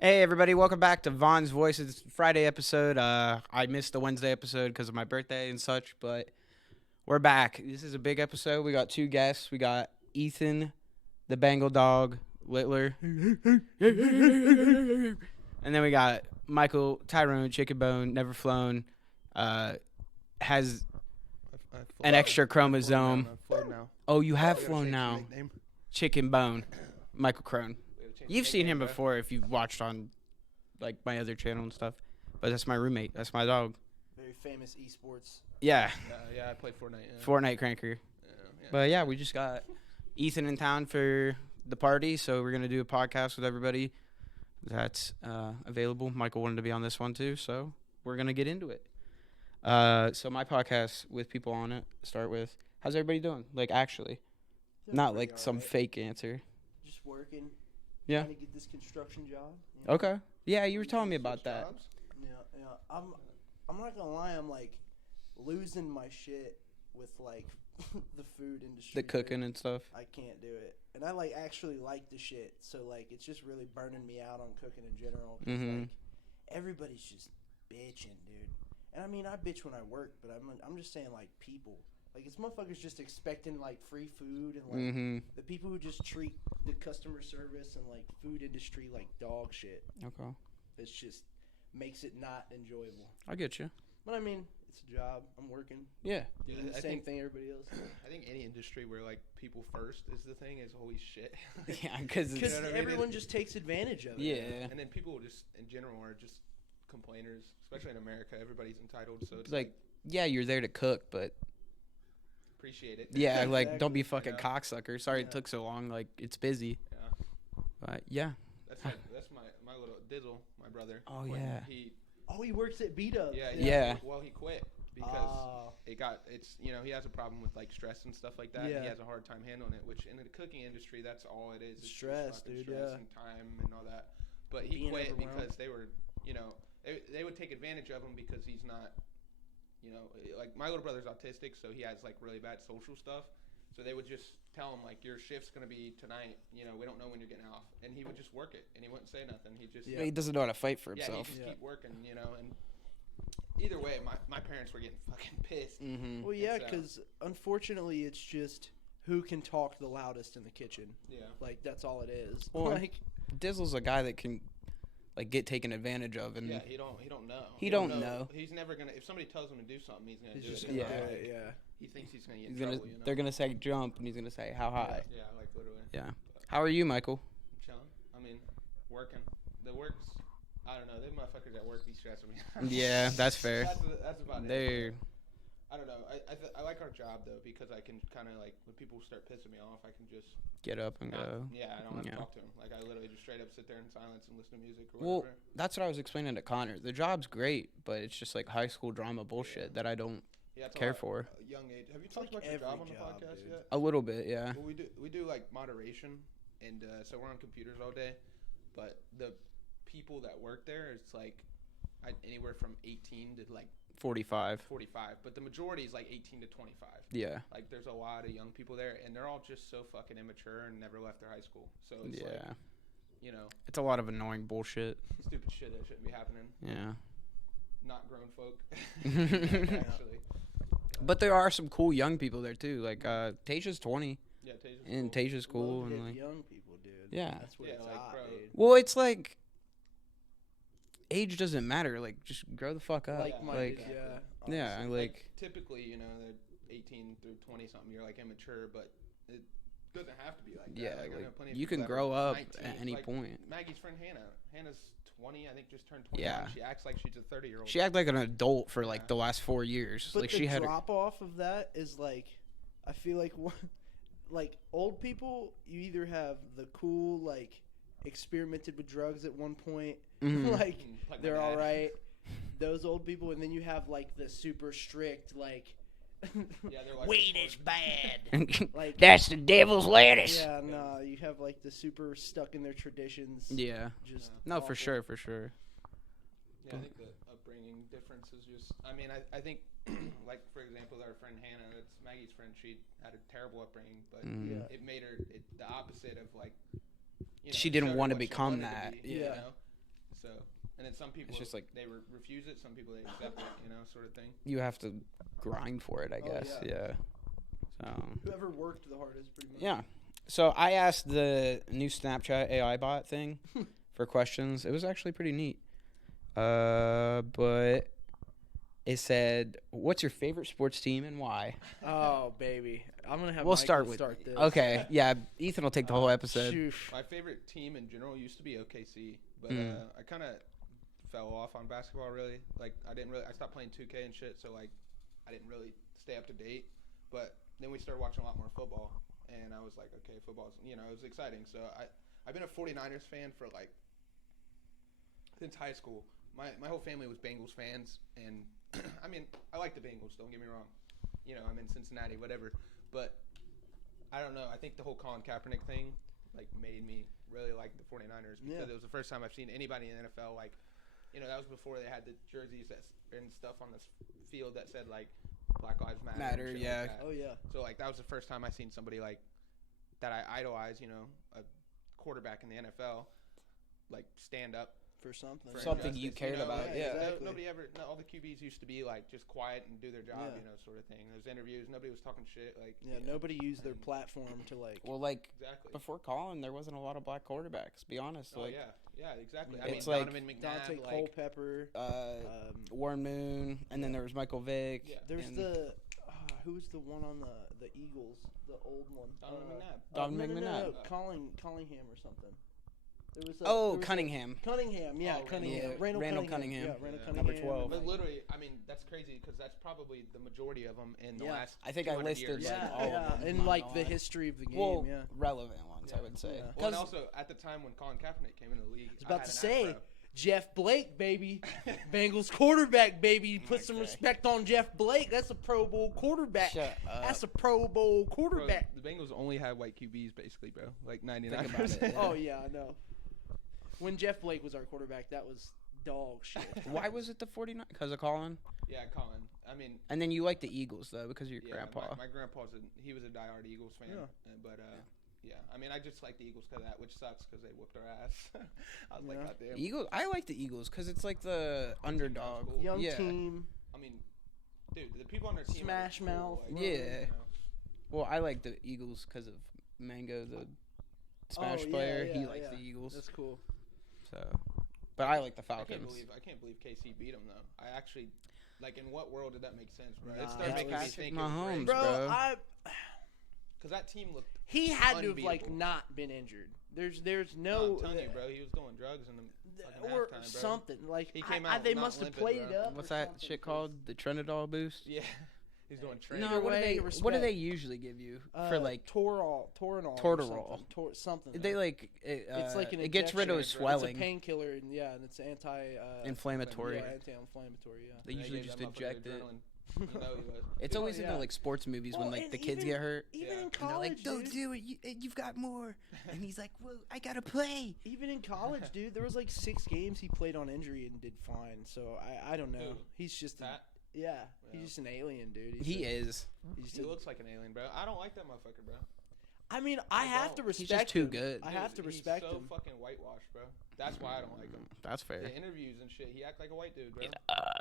Hey everybody, welcome back to Vaughn's Voice. It's Friday episode. I missed the Wednesday episode because of my birthday and such, but we're back. This is a big episode. We got two guests. We got Ethan, the Bengal dog, Littler, and then we got Michael Tyrone, Chicken Bone, Never Flown, has an extra chromosome. I've flown now. Oh, you have We gotta flown change the now. nickname. Chicken Bone, Michael Crone. We gotta change the You've seen him nickname, bro. before if you've watched on like my other channel and stuff. But that's my roommate. That's my dog. Very famous esports. Yeah, Yeah, I played Fortnite. Yeah. Fortnite cranker. Yeah. But yeah, we just got Ethan in town for the party, so we're gonna do a podcast with everybody that's available. Michael wanted to be on this one too, so we're gonna get into it. So my podcast with people on it start with, how's everybody doing? Like actually, not like some fake answer. Just working. Yeah. Trying to get this construction job. you know? Okay. Yeah, you were telling me about that. Jobs? Yeah. I'm not gonna lie. I'm like losing my shit with like the food industry. The dude. cooking and stuff. I can't do it, and I like actually like the shit. So like it's just really burning me out on cooking in general. 'Cause, Mhm. like everybody's just bitching, dude. And I mean, I bitch when I work, but I'm just saying like people. Like it's motherfuckers just expecting like free food and like Mhm. the people who just treat the customer service and like food industry like dog shit. Okay. It's just makes it not enjoyable. I get you. But I mean, it's a job. I'm working. Yeah. Doing the I same think thing everybody else. I think any industry where like people first is the thing is always shit. Yeah, because Because know what I mean? everyone just takes advantage of it. yeah, And then people just in general are just complainers, especially in America. Everybody's entitled, so it's like yeah, you're there to cook, but appreciate it. yeah, like don't be Exactly. fucking Yeah. cocksucker. Sorry it Yeah. took so long. Like it's busy, Yeah. but yeah. That's my little Dizzle, my brother. Oh, When yeah. He Oh, he works at B-Dubs. Yeah. Well, he quit because Oh. it's he has a problem with like stress and stuff like that. And Yeah. he has a hard time handling it, which in the cooking industry that's all it is. It's just Stress, fucking dude, stress yeah. and time and all that. But he Being quit overwhelmed. because they were they would take advantage of him because he's not like my little brother's autistic, so he has like really bad social stuff. So they would just tell him like your shift's gonna be tonight. We don't know when you're getting off, and he would just work it, and he wouldn't say nothing. He just Yeah. He doesn't know how to fight for yeah, himself. he just Yeah. keep working, and either way, my parents were getting fucking pissed. Mm-hmm. Well, yeah, It's, because unfortunately, it's just who can talk the loudest in the kitchen. Yeah. Like that's all it is. Well, like Dizzle's a guy that can like get taken advantage of, and Yeah, he don't know. He don't know. He's never gonna. If somebody tells him to do something, he's gonna he's do just it. gonna Yeah. do it. Like, Yeah. he thinks he's gonna get in he's gonna, trouble. they're gonna say jump, and he's gonna say how high. Yeah, like literally. Yeah. How are you, Michael? I'm chilling. I mean, working. The work's. I don't know. Them motherfuckers at work be stressing me. Yeah, that's fair. That's about it. They're I don't know. I like our job though because I can kind of like when people start pissing me off, I can just get up and go. yeah, I don't have Yeah. to talk to them. Like I literally just straight up sit there in silence and listen to music or Well, whatever. that's what I was explaining to Connor. The job's great, but it's just like high school drama bullshit that I don't Yeah, it's a care lot- for. Young age. Have you It's talked like about your job every on the job, podcast dude. yet? A little bit, yeah. Well, we do like moderation, and so we're on computers all day. But the people that work there, it's like anywhere from 18 to like 45. 45, but the majority is like 18 to 25. Yeah. Like there's a lot of young people there, and they're all just so fucking immature and never left their high school. So it's Yeah. like, It's a lot of annoying bullshit. stupid shit that shouldn't be happening. Yeah. Not grown folk. Yeah. Actually. But there are some cool young people there too. Like Tasha's 20 Yeah, Taja's and cool. Tasha's cool Love and hip like young people, dude. Yeah. That's what Yeah, it's like, hot, bro. dude. well, it's like age doesn't matter. Like just grow the fuck up. Like-minded, like yeah. yeah, honestly. like typically, they're 18 through 20 something. You're like immature, but it doesn't have to be like that. yeah, I know like plenty of you people can that are grow up 19. at any Like, point. Maggie's friend Hannah's 20, I think just turned 20. Yeah. She acts like she's a 30-year-old. She acted like an adult for like Yeah. the last 4 years. But like the she had drop off of that is like, I feel like like old people, you either have the cool like experimented with drugs at one point, Mhm. like Like my they're all dad. right. Those old people, and then you have like the super strict like. Yeah, they're like Weed this is hard. bad. Like That's the devil's lettuce. yeah, no, you have like the super stuck in their traditions. Yeah. Just No, awful. for sure, for sure. Yeah, I think the upbringing difference is just. I mean, I think, like for example, our friend Hannah, that's Maggie's friend. She had a terrible upbringing, but Mm. Yeah. it made her the opposite of like. She didn't showed her wanna what she become wanted that, be, yeah. So, and then some people, It's just like they refuse it. Some people, they accept it, sort of thing. you have to grind for it, I guess. Yeah. So. Whoever worked the hardest, pretty much. Yeah. So I asked the new Snapchat AI bot thing for questions. It was actually pretty neat. But it said, "What's your favorite sports team and why?" Oh, baby. I'm going to have We'll Michael start with this. Okay. Yeah. Ethan will take the whole episode. Shoosh. My favorite team in general used to be OKC, but I kind of fell off on basketball. Really, like I stopped playing 2K and shit, so like I didn't really stay up to date. But then we started watching a lot more football, and I was like, okay, football's it was exciting. So I've been a 49ers fan for like since high school. My whole family was Bengals fans, and I mean I like the Bengals. Don't get me wrong. I'm in Cincinnati, whatever. But I don't know. I think the whole Colin Kaepernick thing like made me really like the 49ers because it was the first time I've seen anybody in the NFL like, that was before they had the jerseys and stuff on the field that said like Black Lives Matter. Yeah. Like Oh, yeah. so like that was the first time I seen somebody like that I idolize, a quarterback in the NFL, like stand up For something. for Something you injustice, cared about, yeah. Exactly. Nobody ever. All the QBs used to be like just quiet and do their job, Yeah. sort of thing. Those interviews, nobody was talking shit. Like Nobody used their platform to, like... Well, like exactly. before Colin, there wasn't a lot of black quarterbacks. Be honest. Oh like, yeah, exactly. I It's mean, like Donovan McNabb, Dante like, Culpepper. Warren Moon, and then there was Michael Vick. Yeah. There's and the... who was the one on the Eagles? The old one. Donovan McNabb. Donovan no, McNabb. Collingham or something. There was Cunningham. Cunningham, yeah, Oh, Cunningham. yeah, Randall Cunningham. Yeah, Randall Yeah. Cunningham. Number 12. But literally, I mean, that's crazy because that's probably the majority of them in the Yeah. last. I think I 200 listed, years. like, Yeah, all of yeah, them. and My like the God. history of the game. Well, yeah. relevant ones, I Yeah. would say. Yeah. Well, and 'Cause- also at the time when Colin Kaepernick came into the league, I was about had to an say, afro. Jeff Blake, baby. Bengals quarterback, baby. Put some Okay. respect on Jeff Blake. That's a Pro Bowl quarterback. Shut up. That's a Pro Bowl Bro, quarterback. the Bengals only had white QBs, basically, bro. Like 99. Think about it. Oh, yeah, I know. When Jeff Blake was our quarterback, that was dog shit. Why was it the 49? Because of Colin? Yeah, Colin. I mean, And then you like the Eagles, though, because of your yeah, grandpa. My grandpa's he was a diehard Eagles fan. Yeah. But yeah, I mean, I just like the Eagles because of that, which sucks because they whooped our ass. I was like, Yeah. goddamn. Eagles. I like the Eagles because it's like the underdog. cool. Young Yeah. team. I mean, dude, the people on their team. Smash are mouth. cool, like, Yeah. Well, I like the Eagles because of Mango, the Smash Oh, yeah, player. He yeah, likes yeah. the Eagles. That's cool. So, but I like the I can't Falcons. believe KC beat them though. I actually, like, in what world did that make sense, bro? Nah, It started that making me was- think Mahomes, Bro, bro. because that team looked. he had to have like Unbeatable. not been injured. There's No, no I'm telling you, bro. He was doing drugs in the fucking or halftime, bro. something like He came I, out they not must have limping, played bro. it up. What's or that something, shit 'cause- called? The Trinidad boost? Yeah, he's doing trade. No, Either what do way, they? What do respect. they usually give you for like? Toradol or Toradol. something. Something. They like it's like an it gets rid of injection. swelling. It's a painkiller, and yeah, and it's Inflammatory. Yeah, anti-inflammatory. Yeah. They usually just inject it. You know he was. It's always in yeah. the like sports movies when Well, like and the kids even- get hurt. Even Yeah. in And And they're college, like, "Don't dude. do it. You've got more." And he's like, "Well, I gotta play." Even in college, dude, there was like 6 games he played on injury and did fine. So I don't know. Who? He's just Pat? yeah, Yeah. he's just an alien, dude. He is. He's just He looks like an alien, bro. I don't like that motherfucker, bro. I mean, I I have to don't. respect. He's just too him. good. I have to Dude, respect he's so him. fucking whitewashed, bro. That's why I don't like him. That's fair. The interviews and shit, he act like a white dude, bro.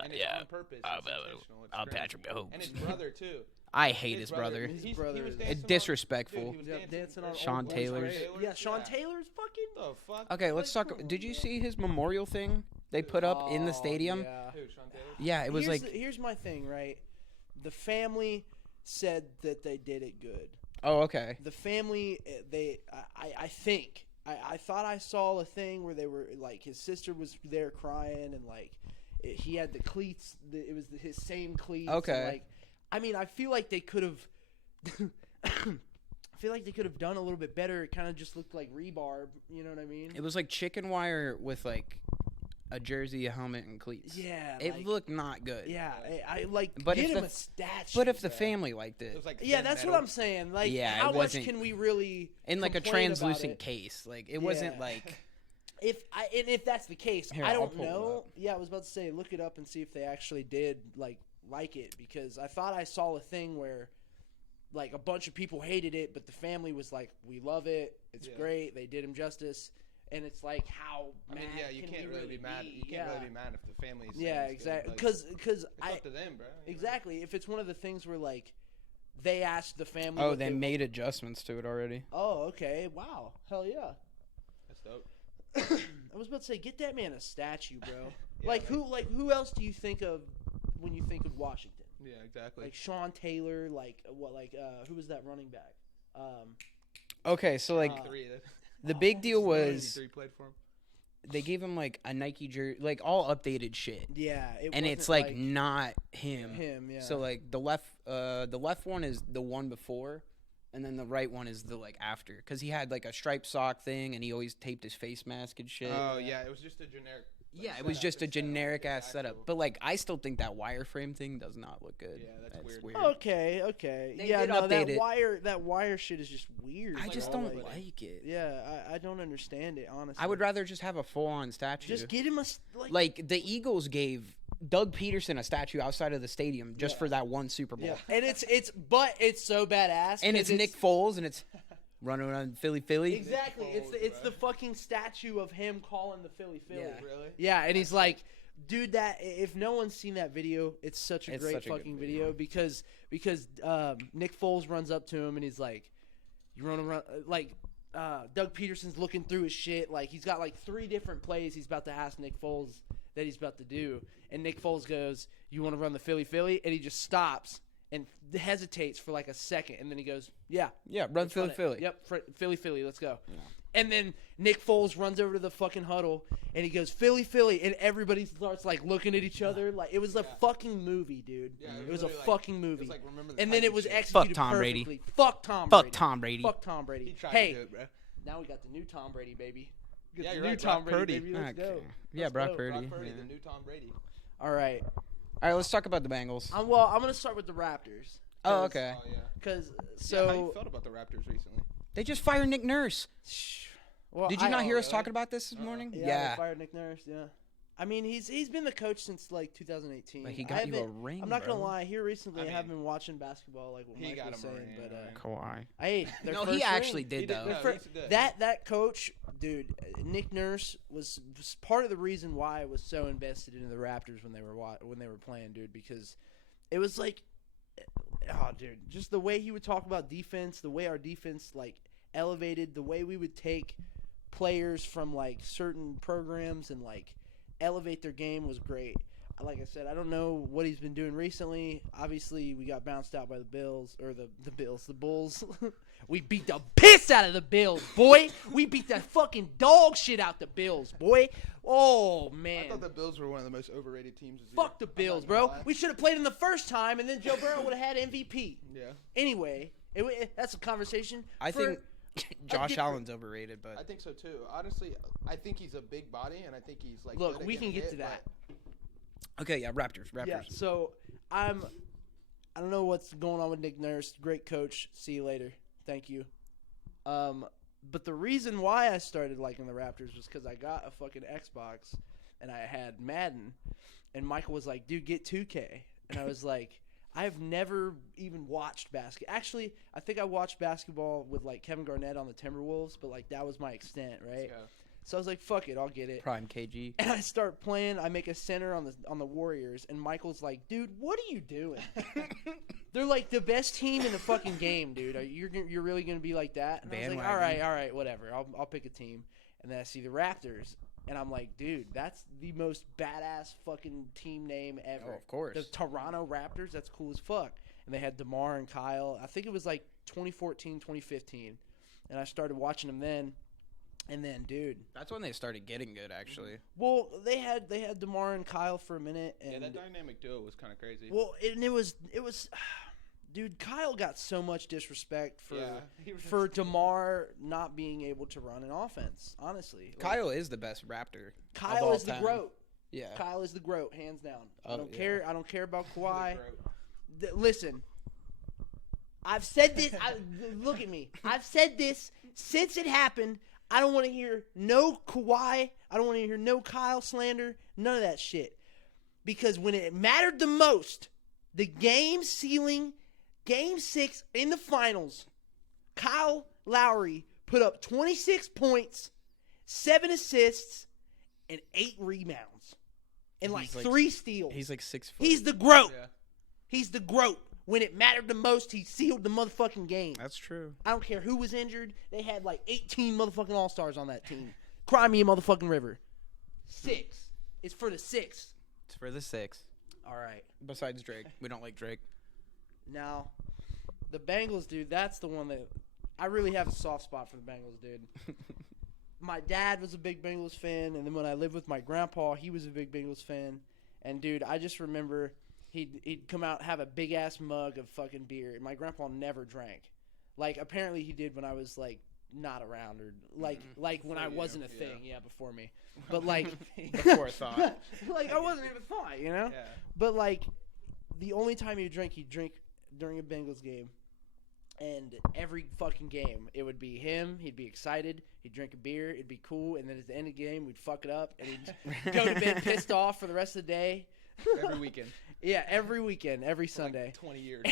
And it's yeah. on purpose. I'm It's intentional. It's I'm crazy. Patrick Mahomes. And his brother too. I hate his brother. His He brother was is- dancing It's on- disrespectful. Dude, he was Yeah, dancing on Sean old Taylor's. Yeah, Sean Taylor's fucking. The fuck? Okay, let's Like, talk. come Did you on, see his memorial thing they put up in the Oh, stadium? Yeah. Who, Sean Taylor? Yeah, it was here's like. here's my thing, right? The family said that they did it good. Oh, okay. The family, I think, I thought I saw a thing where they were like his sister was there crying and like he had the cleats. It was his same cleats. Okay. And, like, I mean, I feel like they could have. I feel like they could have done a little bit better. It kind of just looked like rebarb. You know what I mean? It was like chicken wire with like a jersey, a helmet, and cleats. Yeah. It like, looked not good. Yeah, I like. But get if him the- a statue. But if the bro. family liked It it, was like Yeah, thin that's what metal. I'm saying. Like, Yeah, it how much wasn't- can we really in like a complain about translucent it? case, like it wasn't Yeah. like. If that's the case, Here, I I'll don't pull it know. up. Yeah, I was about to say look it up and see if they actually did like it because I thought I saw a thing where like a bunch of people hated it, but the family was like, "We love it. It's Yeah. great. They did him justice." And it's like how I mean, mad yeah, you can can't we really be mad. You can't really be mad if the family's Yeah, saying it's good. exactly. Like, Because it's up to them, bro. you know? exactly, if it's one of the things where like they asked the family. Oh, what they want- made adjustments to it already. Oh, okay. Wow. Hell yeah. That's dope. I was about to say, get that man a statue, bro. Yeah, like who else do you think of when you think of Washington? Yeah, exactly. Like Sean Taylor, who was that running back? Okay, so like the big deal was Three played for him. they gave him like a Nike jersey, like all updated shit, Yeah, and it's like not him. him. Yeah. So like the left one is the one before, and then the right one is the like after, because he had like a striped sock thing, and he always taped his face mask and shit. Oh yeah, it was just a generic. Yeah, it was just a setup, generic ass actual- setup. But like, I still think that wireframe thing does not look good. Yeah, that's weird. Okay. They Yeah, did no, update it. that wire shit is just weird. I like just all don't of it. like it. Yeah, I don't understand it, honestly. I would rather just have a full-on statue. just get him a like the Eagles gave Doug Peterson a statue outside of the stadium just for that one Super Bowl. Yeah, and it's so badass. And 'cause it's Nick Foles, and it's running around Philly. Exactly. Foles, It's bro. the fucking statue of him calling the Philly. Yeah. Really? Yeah, and he's like, dude, that if no one's seen that video, it's such a It's great such a good fucking video. video because Nick Foles runs up to him and he's like, you run around like Doug Peterson's looking through his shit, like he's got like 3 different plays he's about to ask Nick Foles that he's about to do, and Nick Foles goes, you want to run the Philly, and he just stops and hesitates for like a second, and then he goes, yeah, Run let's run Philly. it. Yep, Philly, let's go. Yeah. And then Nick Foles runs over to the fucking huddle, and he goes, Philly, and everybody starts, like, looking at each other. Like, it was a fucking movie, dude. Yeah, it was a literally, fucking movie. It was like, remember the And then it Titans was shit. executed Tom Brady. perfectly. Fuck Tom Fuck Brady. Tom Brady. Fuck Tom Brady. He tried Hey, to do it, bro. now we got the new Tom Brady, baby. We got Yeah, the you're new right, Tom Brock Brady, Purdy. baby. Let's Okay. go. Yeah, Let's Brock go. Purdy. Brock Purdy, Yeah. the new Tom Brady. All right. All right, let's talk about the Bengals. I'm going to start with the Raptors. Oh, okay. Oh, yeah. Because, Yeah, how you so... felt about the Raptors recently? They just fired Nick Nurse. well, Did you not hear us really? talking about this morning? Yeah, they fired Nick Nurse, yeah. I mean, he's been the coach since, like, 2018. Like, he I got you a haven't- ring, I'm not going to bro. lie. Here recently, I I mean, haven't been watching basketball like what he Mike got was him a saying. ring, But, Kawhi. hey, their No, first he actually ring. did, though. No, Fir- he's good. that coach, dude, Nick Nurse was part of the reason why I was so invested into the Raptors when they were playing, dude, because it was like, oh, dude, just the way he would talk about defense, the way our defense like elevated, the way we would take players from like certain programs and like elevate their game was great. Like I said, I don't know what he's been doing recently. Obviously, we got bounced out by the Bills, or the Bulls. We beat the piss out of the Bills, boy. We beat the fucking dog shit out the Bills, boy. Oh, man. I thought the Bills were one of the most overrated teams this year. Fuck the I'm not Bills, gonna bro. lie. We should have played them the first time, and then Joe Burrow would have had MVP. Yeah. Anyway, that's a conversation. I for think Josh different- Allen's overrated, I but think so, too. Honestly, I think he's a big body, and I think he's, like, Look, good at we can getting get to hit, that. okay, yeah, Raptors. Yeah, so I don't know what's going on with Nick Nurse. Great coach. See you later. Thank you. But the reason why I started liking the Raptors was because I got a fucking Xbox and I had Madden, and Michael was like, "Dude, get 2K," and I was like, "I've never even watched basketball. Actually, I think I watched basketball with like Kevin Garnett on the Timberwolves, but like that was my extent, right?" Yeah. So I was like, "Fuck it, I'll get it." Prime KG. And I start playing. I make a center on the Warriors, and Michael's like, "Dude, what are you doing?" They're like the best team in the fucking game, dude. You're really gonna be like that? And I was like, Bandwagon. all right, whatever. I'll pick a team. And then I see the Raptors, and I'm like, dude, that's the most badass fucking team name ever. Oh, of course. The Toronto Raptors. That's cool as fuck. And they had DeMar and Kyle. I think it was like 2014, 2015, and I started watching them then. And then, dude, That's when they started getting good, actually. well, they had DeMar and Kyle for a minute, and Yeah, that dynamic duo was kind of crazy. well, and it was, dude, Kyle got so much disrespect for Yeah, he was for DeMar not being able to run an offense. Honestly, Like, Kyle is the best Raptor. of Kyle all is the time. GOAT. Yeah. Kyle is the GOAT, hands down. I Oh, don't yeah. care. I don't care about He Kawhi. was great. Listen, I've said this. Look at me. I've said this since it happened. I don't want to hear no Kawhi. I don't want to hear no Kyle slander. None of that shit. Because when it mattered the most, the game-sealing Game 6 in the finals, Kyle Lowry put up 26 points, 7 assists, and 8 rebounds, and like He's like- 3 steals. He's like 6 foot. He's the GOAT. Yeah. He's the GOAT. When it mattered the most, he sealed the motherfucking game. That's true. I don't care who was injured. They had like 18 motherfucking all-stars on that team. Cry me a motherfucking river. 6. It's for the 6. It's for the 6. All right. Besides Drake. We don't like Drake. Now, the Bengals, dude, that's the one that I really have a soft spot for the Bengals, dude. My dad was a big Bengals fan, and then when I lived with my grandpa, he was a big Bengals fan. And, dude, I just remember he'd come out, have a big-ass mug of fucking beer, and my grandpa never drank. Like, apparently he did when I was, like, not around, or, like when I wasn't a thing. Yeah, before me. But, like... Before thought. Like, I wasn't even thought, you know? Yeah. But, like, the only time he'd drink during a Bengals game. And every fucking game, it would be him. He'd be excited. He'd drink a beer. It'd be cool. And then at the end of the game, we'd fuck it up. And he'd go to bed pissed off for the rest of the day. Every weekend. Yeah, every weekend, every For Sunday. like 20 years.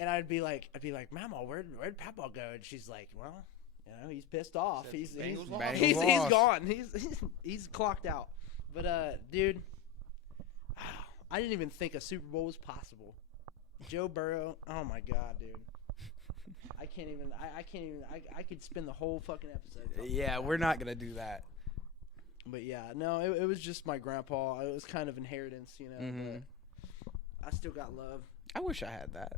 And I'd be like, Mama, where'd Papa go? And she's like, well, you know, he's pissed off. Said He's Bengals lost. Bengals he's lost. gone. He's clocked out. But dude, I didn't even think a Super Bowl was possible. Joe Burrow. Oh my God, dude. I can't even. I could spend the whole fucking episode. Yeah, we're not going to do that. But yeah, no, it was just my grandpa. It was kind of inheritance, you know. Mhm. But I still got love. I wish I had that.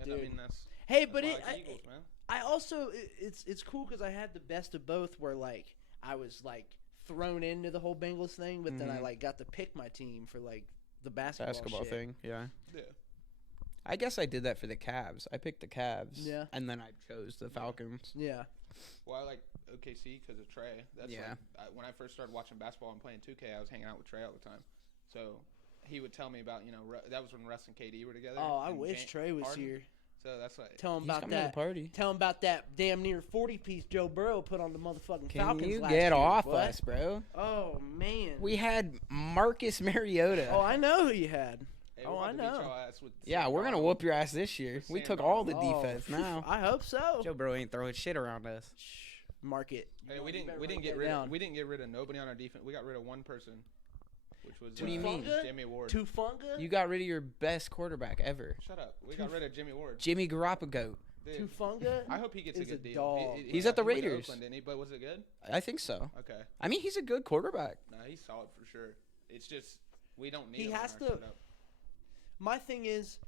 I Dude. mean, that's Hey, but why it's Eagles, man. I also it's cool because I had the best of both. Where like I was like thrown into the whole Bengals thing, but then I Mhm. like got to pick my team for like the basketball shit. Thing, yeah. Yeah. I guess I did that for the Cavs. I picked the Cavs. Yeah. And then I chose the Falcons. Yeah. Well, I like OKC because of Trey. That's Yeah. like, when I first started watching basketball and playing 2K, I was hanging out with Trey all the time. So he would tell me about, that was when Russ and KD were together. Oh, I and wish Trey was Harden. here. So that's like, Tell him He's about coming to the that. party. Tell him about that damn near 40-piece Joe Burrow put on the motherfucking Can Falcons you last get year. off What? us, bro? Oh man. We had Marcus Mariota. Oh, I know who you had. hey, Oh, we're about I to beat know. y'all ass with yeah, Sam we're going to Darnold. whoop your ass this year. With We Sam took all Darnold. the defense now. I hope so. Joe Burrow ain't throwing shit around us. Mark it. Hey, You we better didn't write get that rid down. of we didn't get rid of nobody on our defense. We got rid of one person, which was What do you mean? Tufunga? Jimmy Ward. Tufunga? You got rid of your best quarterback ever. Shut up. We got rid of Jimmy Ward. Jimmy Garoppolo. Dude, Tufunga? I hope he gets a is good a deal. dog. He's at the he went to Raiders. Oakland, didn't he? But was it good? I think so. Okay. I mean, he's a good quarterback. Nah, he's solid for sure. It's just we don't need He him on has our to- setup. My thing is,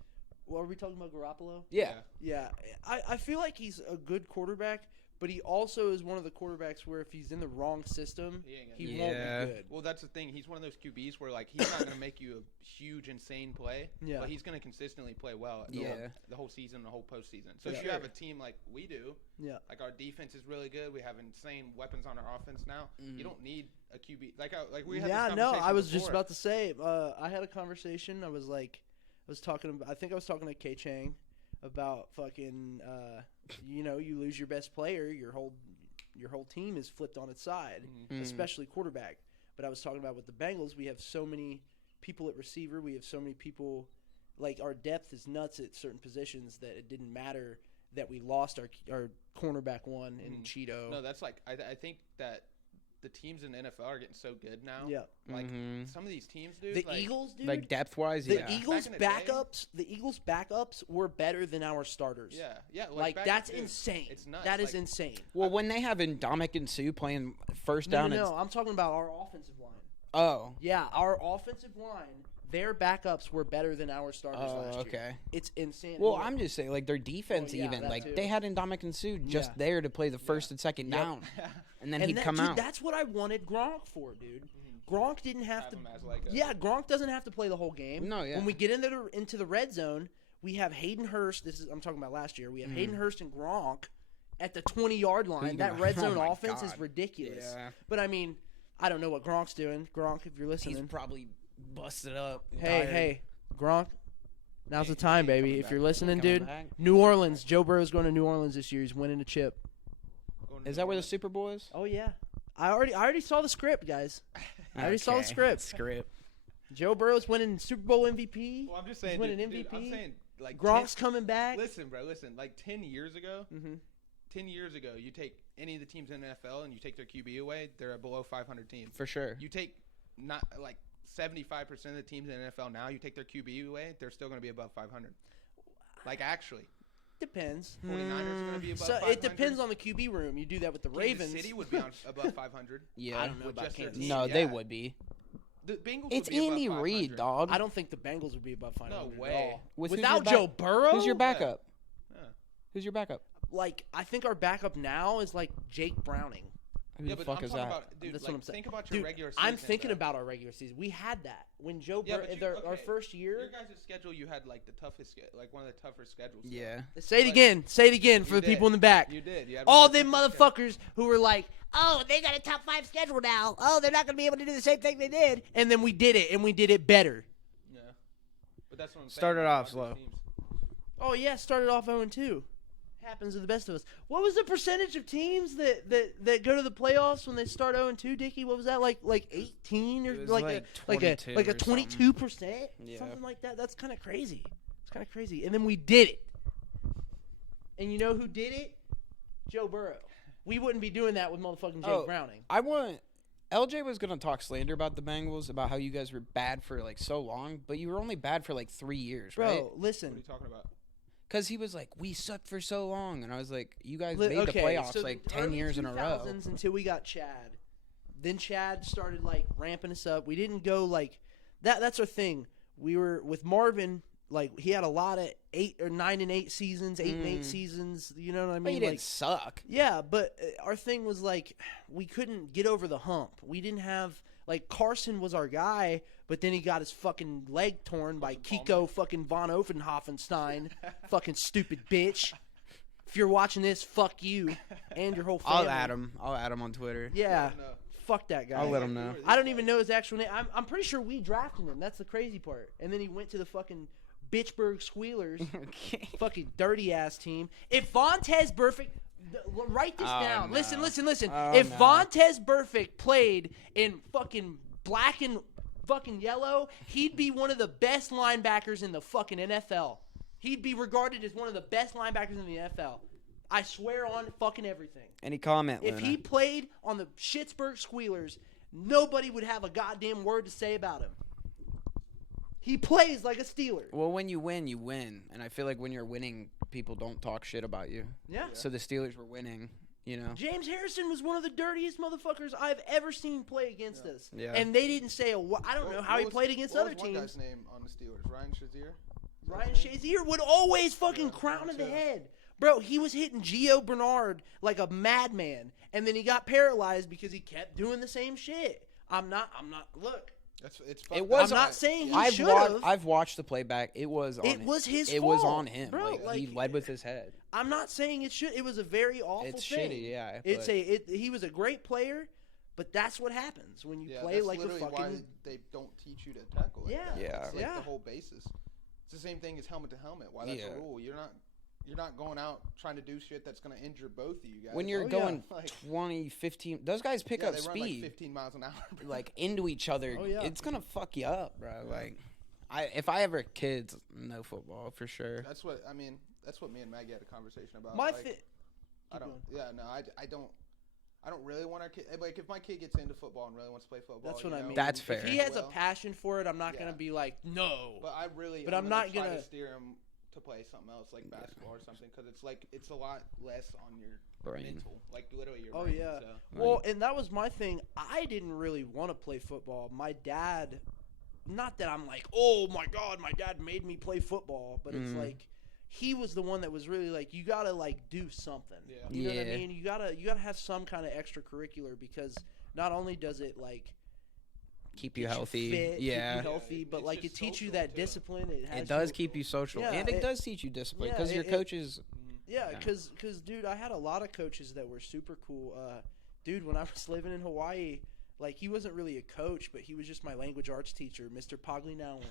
well, are we talking about Garoppolo? Yeah. Yeah. I feel like he's a good quarterback, but he also is one of the quarterbacks where if he's in the wrong system, He ain't gonna he do won't Yeah. be good. Well, that's the thing. He's one of those QBs where like he's not going to make you a huge, insane play, Yeah. but he's going to consistently play well. Yeah. The whole season, the whole postseason. So For if you have sure. a team like we do, Yeah. like our defense is really good. We have insane weapons on our offense now. Mhm. You don't need a QB like we had. Yeah, this no, conversation I was just before. about to say, I had a conversation. I was talking about, I think I was talking to K Chang about fucking, you lose your best player, your whole team is flipped on its side, Mhm. especially quarterback. But I was talking about with the Bengals, we have so many people at receiver, we have so many people, like our depth is nuts at certain positions that it didn't matter that we lost our cornerback one in Cheeto. No, that's like I think that the teams in the NFL are getting so good now. Yeah. Like Mhm. some of these teams, dude. The like, Eagles, dude. Like depth wise, The yeah. Eagles Back in the day- backups were better than our starters. Yeah, yeah. Like back- that's dude, insane. It's nuts. That is like, insane. Well, when they have Indomik and Sue playing first No, down, no, I'm talking about our offensive line. oh, Yeah, our offensive line, their backups were better than our starters last year. okay. It's insane. Well, I'm just saying, like their defense, Oh, yeah, even that like too. they had Indomik and Sue just Yeah. there to play the first and second Yep. down, and then and he'd that, come dude, out. that's what I wanted Gronk for, dude. Gronk didn't have have to. him as like a- Yeah, Gronk doesn't have to play the whole game. No, yeah. When we get into the red zone, we have Hayden Hurst. I'm talking about last year. We have Hayden Hurst and Gronk at the 20-yard line. That red Oh zone my offense is God. ridiculous. Yeah. But I mean, I don't know what Gronk's doing. Gronk, if you're He's listening, probably busted up. hey, Gronk, now's the He time, ain't baby. coming If back. you're listening, Coming dude. back. New Orleans. Joe Burrow's going to New Orleans this year. He's winning a chip. going to Is New that where the Orleans. Super Bowl is? Oh yeah, I already saw the script, guys. I already saw the Okay. script. Script. Joe Burrow's winning Super Bowl MVP. Well, I'm just He's saying, winning dude, MVP. I'm saying, like Gronk's coming back. Listen, bro. Listen. Like 10 years ago, Mm-hmm. 10 years ago, you take any of the teams in the NFL and you take their QB away, they're a below 500 team. For sure. You take not like 75% of the teams in the NFL now, you take their QB away, they're still going to be above 500. Like, actually. Depends. 49ers going to be above So 500. it depends on the QB room. You do that with the Ravens. Kansas City would be above 500. Yeah. I don't know With about just their Kansas. team. No, Yeah. they would be. The Bengals It's would be Andy above 500. Reid, dog. I don't think the Bengals would be above 500 No way. at all. Who's your Without back- Joe Burrow? Who's your backup? Yeah. Who's your backup? Like, I think our backup now is like Jake Browning. Who Yeah, the but fuck I'm is talking that? about, dude, That's like, what I'm saying. think about your Dude, regular season. I'm thinking though. about our regular season. We had that when Joe Yeah, Burrow, but you- our okay, first Your year. guys' schedule, you had like the toughest, like one of the tougher schedules. Yeah. Say it But- again. Say it again for You the people did. in the back. You did. You had All one of the them toughest motherfuckers who were like, oh, they got a top 5 schedule now. Oh, they're not going to be able to do the same thing they did. And then we did it, and we did it better. Yeah. But that's what I'm saying. Started a lot off these slow. teams- Oh, yeah, started off 0-2. Happens to the best of us. What was the percentage of teams that go to the playoffs when they start 0-2, Dickie? What was that, like 18 or It was like like a 22 like a or something. 22%? Yeah. Something like that. That's kind of crazy. It's kind of crazy. And then we did it. And you know who did it? Joe Burrow. We wouldn't be doing that with motherfucking Jake Oh. Browning. I want. LJ was gonna talk slander about the Bengals, about how you guys were bad for like so long, but you were only bad for like 3 years, Bro, right? What are listen. you talking about? Because he was like, we sucked for so long, and I was like, you guys Li- made okay, the playoffs so like the 10 early years in a row. 2000s until we got Chad. Then Chad started like ramping us up. We didn't go like that. That's our thing. We were with Marvin. Like he had a lot of 8 or 9 and 8 seasons, 8 and 8 seasons. You know what I But mean? you didn't Like, suck. yeah, but our thing was like we couldn't get over the hump. We didn't have like Carson was our guy, but then he got his fucking leg torn by Kiko fucking von Offenhoffenstein, fucking stupid bitch. If you're watching this, fuck you and your whole family. I'll add him. I'll add him on Twitter. Yeah, No. fuck that guy. I'll let him know. I don't even know his actual name. I'm pretty sure we drafted him. That's the crazy part. And then he went to the fucking Bitchburg Squealers, Okay. fucking dirty ass team. If Vontez Burfict, write this Oh, down. no. Listen. Oh, If no. Vontez Burfict played in fucking black and fucking yellow, he'd be one of the best linebackers in the fucking NFL. He'd be regarded as one of the best linebackers in the NFL. I swear on fucking everything. Any comment, If Luna? he played on the Schittsburg Squealers, nobody would have a goddamn word to say about him. He plays like a Steeler. Well, when you win, you win. And I feel like when you're winning, people don't talk shit about you. Yeah. So the Steelers were winning, you know? James Harrison was one of the dirtiest motherfuckers I've ever seen play against us. Yeah. And they didn't say a I don't know how he played against other What teams. was one guy's name on the Steelers? Ryan Shazier? Ryan Shazier would always fucking crown in the head. Bro, he was hitting Gio Bernard like a madman. And then he got paralyzed because he kept doing the same shit. I'm not, look. It's It was. I'm not saying he I've should watched. have. I've watched the playback. It was on It him. was his It was fault, on him. bro, He like- led with his head. I'm not saying it should. It was a very awful It's thing. shitty, yeah, It's but- he was a great player, but that's what happens when you Yeah, play that's like a literally fucking. why they don't teach you to tackle like Yeah. that. Yeah. It's like Yeah. the whole basis. It's the same thing as helmet to helmet. Why that's Yeah. a rule. You're not going out trying to do shit that's going to injure both of you guys. When you're Oh, yeah. going Like- 20, 15, those guys pick yeah, up they run speed. like 15 miles an hour. bro. Like into each other. Oh, yeah. It's gonna fuck you up, bro. Like, if I ever had kids, no football for sure. That's what I mean. That's what me and Maggie had a conversation about. My like, I don't. Yeah, no, I don't. I don't really want our kid. Like, if my kid gets into football and really wants to play football, That's what you I know, mean. That's we fair. If can he do has a well. passion for it, I'm not gonna Yeah. be like no. But I really. But I'm gonna not try gonna- to steer him to play something else like basketball or something because it's a lot less on your Brain. mental, like literally your Oh brain. yeah. So. Well, and that was my thing. I didn't really want to play football. My dad, not that I'm like, oh my god, my dad made me play football, but it's like he was the one that was really like, you gotta like do something. Yeah. You know what I Yeah. mean? You gotta have some kind of extracurricular because not only does it like Keep you get healthy. fit, Yeah. keep you healthy, but It's like it just teaches you social, that too. discipline. It does keep you social, Yeah, and it it- does teach you discipline yeah, because your it- coaches. Yeah, Yeah. because dude, I had a lot of coaches that were super cool. Dude, when I was living in Hawaii, like he wasn't really a coach, but he was just my language arts teacher, Mr. Poglinawan.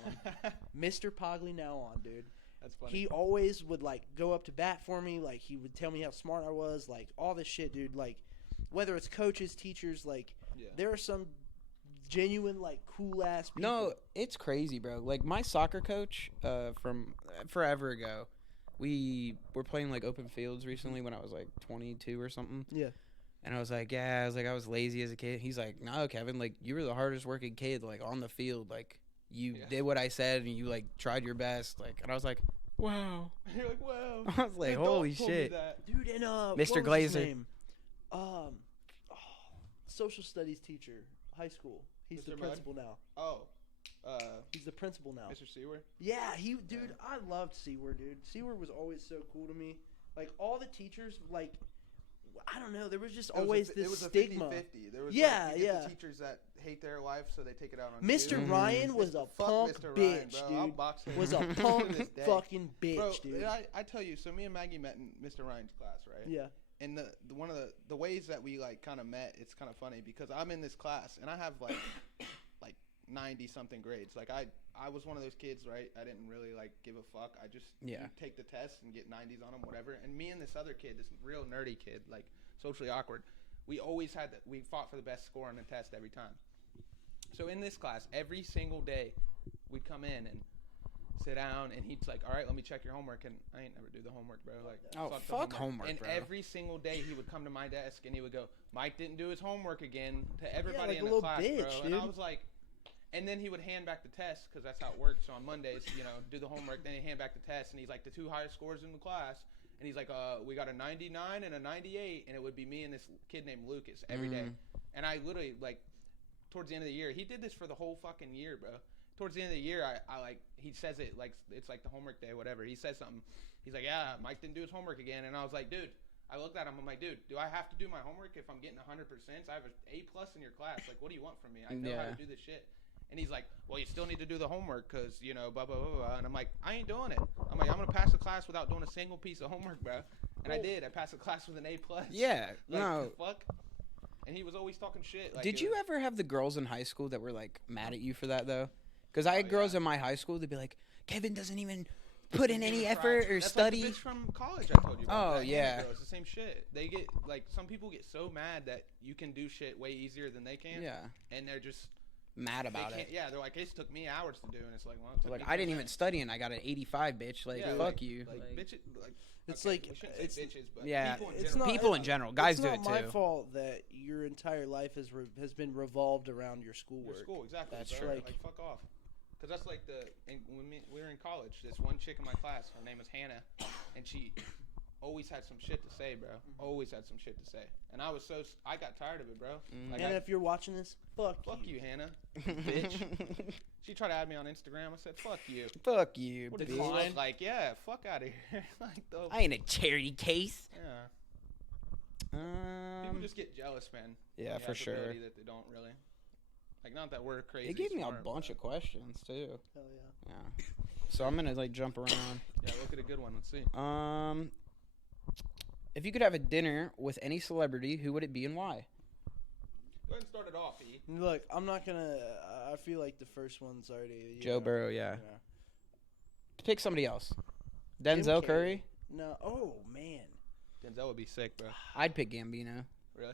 Mr. Poglinawan, dude. That's funny. He always would like go up to bat for me. Like he would tell me how smart I was. Like all this shit, dude. Like whether it's coaches, teachers, like Yeah. there are some genuine like cool ass people. No, it's crazy, bro. Like my soccer coach from forever ago, we were playing like open fields recently when I was like 22 or something. Yeah. And I was like, I was lazy as a kid. He's like, no, Kevin, like you were the hardest working kid, like on the field, like you did what I said and you like tried your best, like. And I was like, wow. You're like, wow. I was like, holy shit, Dude. And Mr. what was his Glazer. name? Social studies teacher, high school. He's Mr. the Mudd? principal now. Oh, He's the principal now. Mr. Seward. Yeah, I loved Seward, dude. Seward was always so cool to me. Like all the teachers, like I don't know, there was just always this stigma. It was a 50-50. There was Yeah, like, you get yeah. the teachers that hate their life, so they take it out on Mr. you. Ryan was a Fuck punk Mr. bitch, Ryan, bro. I'll dude. box him Was a to punk this day. fucking bitch, Bro, dude. I tell you, so me and Maggie met in Mr. Ryan's class, right? Yeah. And one of the ways that we like kind of met, it's kind of funny because I'm in this class and I have like 90 something grades. Like I was one of those kids, right? I didn't really like give a fuck. I just take the test and get 90s on them, whatever. And me and this other kid, this real nerdy kid, like socially awkward, we always we fought for the best score on the test every time. So in this class, every single day, we'd come in and sit down, and he's like, all right, let me check your homework. And I ain't never do the homework, bro. Like, oh, fuck homework, and bro. every single day he would come to my desk and he would go, Mike didn't do his homework again, to everybody like in a the little class, bitch, bro. dude. And I was like, and then he would hand back the test because that's how it works. So on Mondays, do the homework, then he'd hand back the test, and he's like, the two highest scores in the class. And he's like, we got a 99 and a 98, and it would be me and this kid named Lucas every day. And I literally, like, towards the end of the year, he did this for the whole fucking year, bro. Towards the end of the year, I like, he says it like it's like the homework day, whatever. He says something. He's like, yeah, Mike didn't do his homework again. And I was like, dude, I looked at him. I'm like, dude, do I have to do my homework if I'm getting 100%? I have an A+ in your class. Like, what do you want from me? I know how to do this shit. And he's like, well, you still need to do the homework because, blah, blah, blah, blah. And I'm like, I ain't doing it. I'm like, I'm going to pass the class without doing a single piece of homework, bro. And I did. I passed the class with an A+. Yeah, like, no. Fuck. And he was always talking shit. Like, Did you ever have the girls in high school that were, like, mad at you for that, though? Because I had girls in my high school that'd be like, Kevin doesn't even put in any effort or That's study. Like the bitch from college I told you about. Oh, yeah. It's the same shit. They get, like, some people get so mad that you can do shit way easier than they can. Yeah. And they're just mad about it. Yeah, they're like, it took me hours to do, and it's like, well, it took I didn't me even study and I got an 85, bitch. Like, Yeah, fuck you. Like, bitches, like, It's okay, like- we shouldn't it's- say bitches, but Yeah, people in it's general. not- people in general. Guys do it, It's not too. my fault that your entire life has been revolved around your schoolwork. Your school, exactly. That's bro. true. Like, fuck off. Because that's like when we were in college, this one chick in my class, her name was Hannah, and she always had some shit to say, bro. Always had some shit to say. And I got tired of it, bro. Like, And if you're watching this, fuck you, Hannah. Bitch. She tried to add me on Instagram. I said, fuck you. Fuck you, What did bitch. you look like? Yeah, fuck out of here. Like, the, I ain't a charity case. yeah. People just get jealous, man. Yeah, when you for have the sure. ability that they don't really. Like, not that we're crazy. It gave me a smart, bunch but- of questions, too. Hell yeah. Yeah. So I'm going to, like, jump around. Yeah, look at a good one. Let's see. If you could have a dinner with any celebrity, who would it be and why? Go ahead and start it off, E. Look, I'm not gonna. I feel like the first one's already. Joe Burrow, yeah. Yeah. Pick somebody else. Jim Denzel Carrey. Curry? No. Oh man. Denzel would be sick, bro. I'd pick Gambino. Really?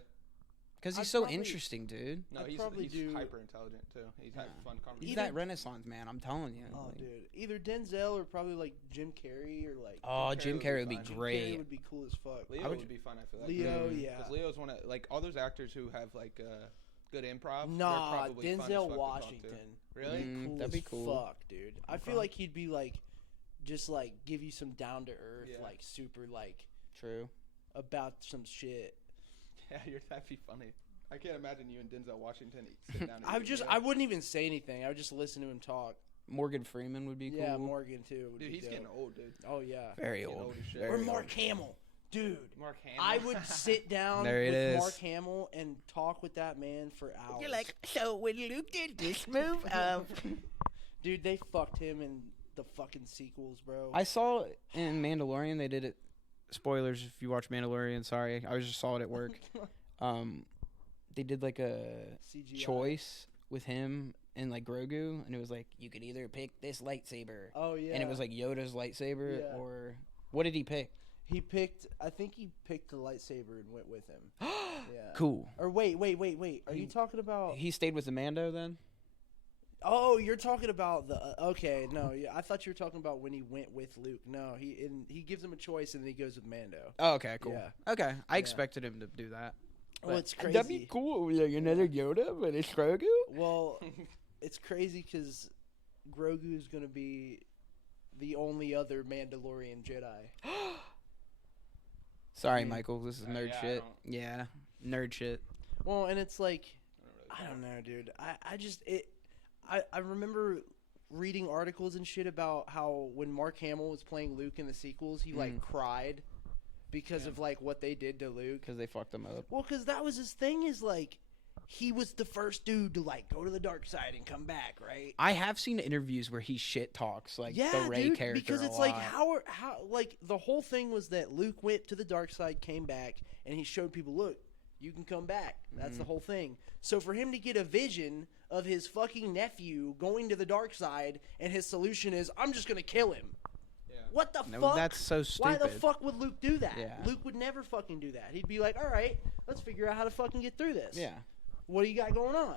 Because I'd he's so probably- interesting, dude. No, I'd he's probably do- hyper intelligent too. He's had Yeah. fun He's conversations. that Renaissance man, I'm telling you. Oh, Like- dude. Either Denzel or probably like Jim Carrey or like. Oh, Jim Carrey would be fine. Jim Carrey great. would be cool as fuck. Leo I would- would be fun. I feel like Leo, Mm. yeah. because Leo's one of like all those actors who have like good improv. they're Nah, probably fun as fuck Denzel to talk to. Washington. Really? Mm. Cool That'd be as cool. Fuck, dude. I Okay. feel like he'd be like, just like give you some down to earth, Yeah. like super like True. about some shit. Yeah, that'd be funny. I can't imagine you and Denzel Washington sit down. And I wouldn't even say anything. I would just listen to him talk. Morgan Freeman would be cool. Yeah, Morgan too. Would Dude, be he's dope. getting old, dude. Oh yeah. Very Getting old. old as shit. Or Very Mark old. Hamill, dude. Mark Hamill. I would sit down There it with is. Mark Hamill and talk with that man for hours. You're like, so when Luke did this move, dude, they fucked him in the fucking sequels, bro. I saw in Mandalorian they did it. Spoilers if you watch Mandalorian. Sorry, I just saw it at work. They did like a CGI. choice with him and like Grogu, and it was like you could either pick this lightsaber, Oh yeah. and it was like Yoda's lightsaber, Yeah. or what did he pick? he picked. I think he picked the lightsaber and went with him. Yeah. Cool. Or wait. Are you talking about? He stayed with the Mando then. Oh, you're talking about the okay. No, yeah, I thought you were talking about when he went with Luke. No, he gives him a choice and then he goes with Mando. Oh, okay, cool. Yeah. Okay, I Yeah. expected him to do that. Well, But it's crazy. That'd be cool. Like another Yoda, but it's Grogu. Well, it's crazy because Grogu is gonna be the only other Mandalorian Jedi. Sorry, mean- Michael. This is Yeah, nerd yeah, I shit. don't- Yeah, nerd shit. Well, and it's like I I don't know, dude. I remember reading articles and shit about how when Mark Hamill was playing Luke in the sequels, he like cried because of like what they did to Luke. Because they fucked him up. Well, because that was his thing. Is like he was the first dude to like go to the dark side and come back, right? I have seen interviews where he shit talks like Yeah, the Rey dude. character Because a it's like lot. how like the whole thing was that Luke went to the dark side, came back, and he showed people, look, you can come back. That's the whole thing. So for him to get a vision of his fucking nephew going to the dark side, and his solution is, I'm just gonna kill him. Yeah. What the No, fuck? that's so Why stupid. the fuck would Luke do that? Yeah. Luke would never fucking do that. He'd be like, all right, let's figure out how to fucking get through this. Yeah. What do you got going on?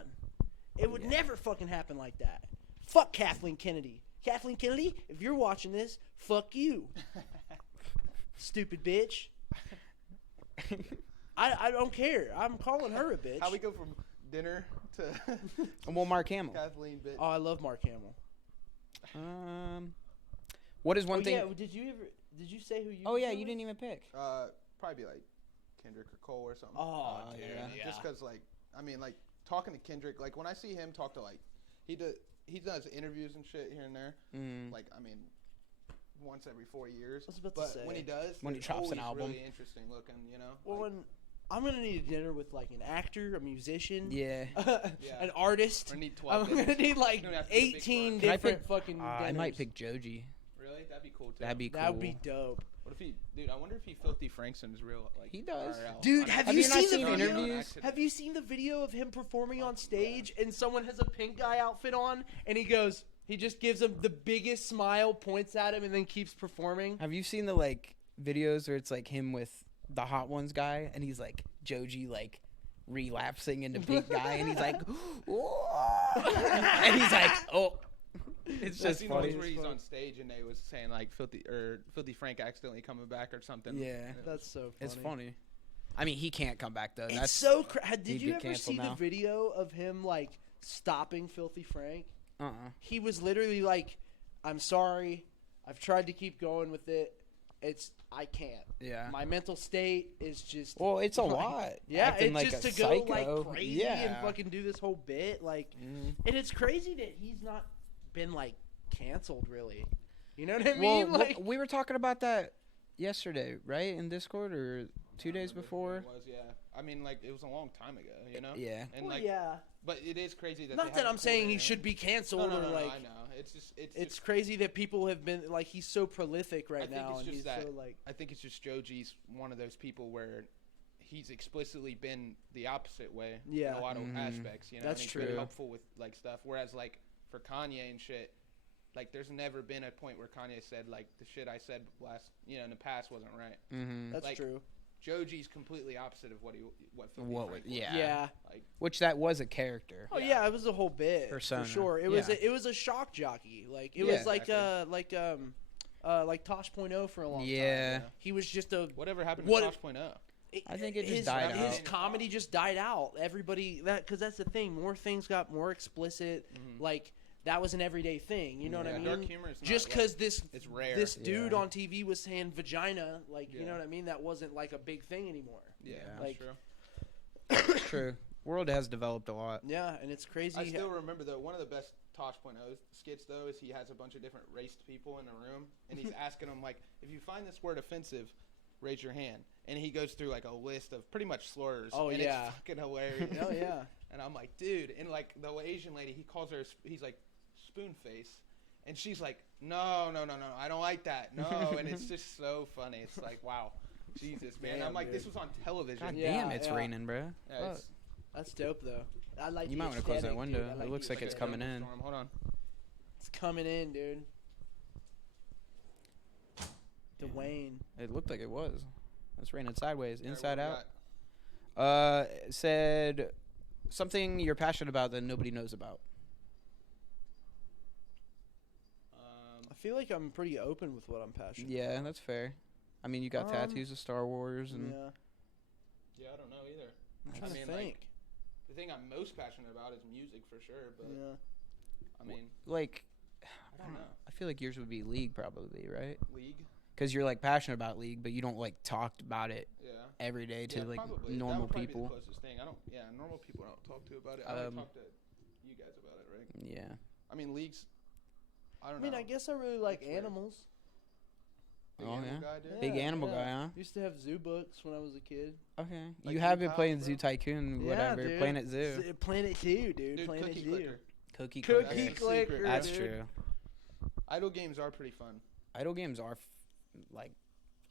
It would Yeah. never fucking happen like that. Fuck Kathleen Kennedy. Kathleen Kennedy, if you're watching this, fuck you. Stupid bitch. I don't care. I'm calling her a bitch. How we go from dinner to Well, Mark Hamill. Kathleen bitch? Oh, I love Mark Hamill. What is one Oh thing? yeah, did you say who you? Oh were yeah, going you with? didn't even pick. Probably be like Kendrick or Cole or something. Oh, Oh, dude, yeah. yeah. Just because, like, I mean, like, talking to Kendrick, like, when I see him talk to, like, he does interviews and shit here and there. Like, I mean, once every 4 years. I was about to But say. when he does, When he it's drops an always album. really interesting looking, you know? Well, Like, when I'm gonna need a dinner with like an actor, a musician, Yeah. an artist. or need 12 I'm gonna need like You don't have to be a big 18 one. Can I different pick- fucking. I might dinners. pick Joji. Really? That'd be cool, too. That'd be cool. That would be dope. What if he, dude, I wonder if he Filthy Frankson's real, like, He does. IRL. Dude, On have accident. you not seen the seen video? interviews? Have you seen the video of him performing on stage and someone has a pink guy outfit on and he just gives him the biggest smile, points at him, and then keeps performing? Have you seen the like videos where it's like him with the Hot Ones guy and he's like Joji like relapsing into pink guy and he's like and he's like oh it's I've just seen the ones funny. where he's on stage and they was saying like Filthy Frank accidentally coming back or something. Yeah. That's so funny. It's funny. I mean, he can't come back though. It's That's so did he'd you get ever canceled see now. the video of him like stopping Filthy Frank? He was literally like, I'm sorry. I've tried to keep going with it. I can't. Yeah. My mental state is just Well, it's a like- lot. Yeah, Acting it's like just a to go psycho. like crazy Yeah. and fucking do this whole bit, like, and it's crazy that he's not been like canceled, really. You know what I Well, mean? Like, we were talking about that yesterday, right? In Discord or 2 days It before? was, yeah. I mean, like, it was a long time ago, you know? Yeah. And, well, like, yeah. but it is crazy that Not they that haven't I'm pulled saying it he in. should be canceled No, or like. I know. It's just, It's crazy that people have been like he's so prolific right think now, it's and just he's that- so like. I think it's just Joji's one of those people where he's explicitly been the opposite way in Yeah. a lot of Mhm. aspects, you know? That's and he's true. been helpful with, like, stuff. Whereas, like, for Kanye and shit, like, there's never been a point where Kanye said, like, the shit I said in the past wasn't right. Mm-hmm. That's like, true. Joji's completely opposite of what Filthy What Frank was- was. yeah. Yeah. Like, Which that was a character. Oh Yeah. yeah, it was a whole bit Persona. for sure. It was a shock jockey. Like it Yeah, was like like Tosh.0 for a long Yeah. time. He was just a. whatever happened What- to Tosh.0? I think it just his, died His out. comedy just died out. Everybody because that's the thing. More things got more explicit. Like that was an everyday thing. You know what I Yeah, mean? dark humor is not, Just like, because this it's rare. this dude Yeah. on TV was saying vagina, like you Yeah. know what I mean? That wasn't like a big thing anymore. Yeah, Yeah. that's Like- true. True. World has developed a lot. Yeah, and it's crazy. I still remember, though, one of the best Tosh.0 skits, though, is he has a bunch of different raced people in a room, and he's asking them, like, if you find this word offensive, raise your hand. And he goes through, like, a list of pretty much slurs. Oh, and yeah. it's fucking hilarious. Oh yeah. And I'm like, dude. And, like, the Asian lady, he calls her, he's like, spoon face. And she's like, no, I don't like that. No. And it's just so funny. It's like, wow. Jesus, man. Damn, I'm like, dude. this was on television. God Yeah, damn, it's yeah. raining, bro. Yeah, Fuck. it's, That's dope though. I like. You the might wanna close that aesthetic, window. dude. I It looks the like it's a coming in. thunderstorm. Hold on. It's coming in, dude. Dwayne. It looked like it was. It's raining sideways, All right, inside what we out. got? It said something you're passionate about that nobody knows about. feel like I'm pretty open with what I'm passionate Yeah, about. that's fair. I mean, you got tattoos of Star Wars and Yeah. Yeah, I don't know either. I'm trying to think. Like, the thing I'm most passionate about is music for sure, but Yeah. I mean, like, I don't know. I feel like yours would be League probably, right? League? Because you're like passionate about League, but you don't like talk about it Yeah. every day to Yeah, like probably. normal that would probably people. Be the closest thing. Normal people don't talk to about it. I don't talk to you guys about it, right? Yeah. I mean, leagues. I don't I know. mean, I guess I really like That's weird. animals. Big Oh, animal yeah? guy, dude. Big animal guy, huh? Used to have zoo books when I was a kid. Okay. Like you have Zoo been playing Pals, Zoo bro? Tycoon, whatever. dude. Planet Zoo. Planet Zoo, dude. Dude, Planet Cookie Zoo. Clicker. Cookie Cookie Clicker. That's the Clicker, secret. That's dude. true. Idle games are pretty fun. Idle games are like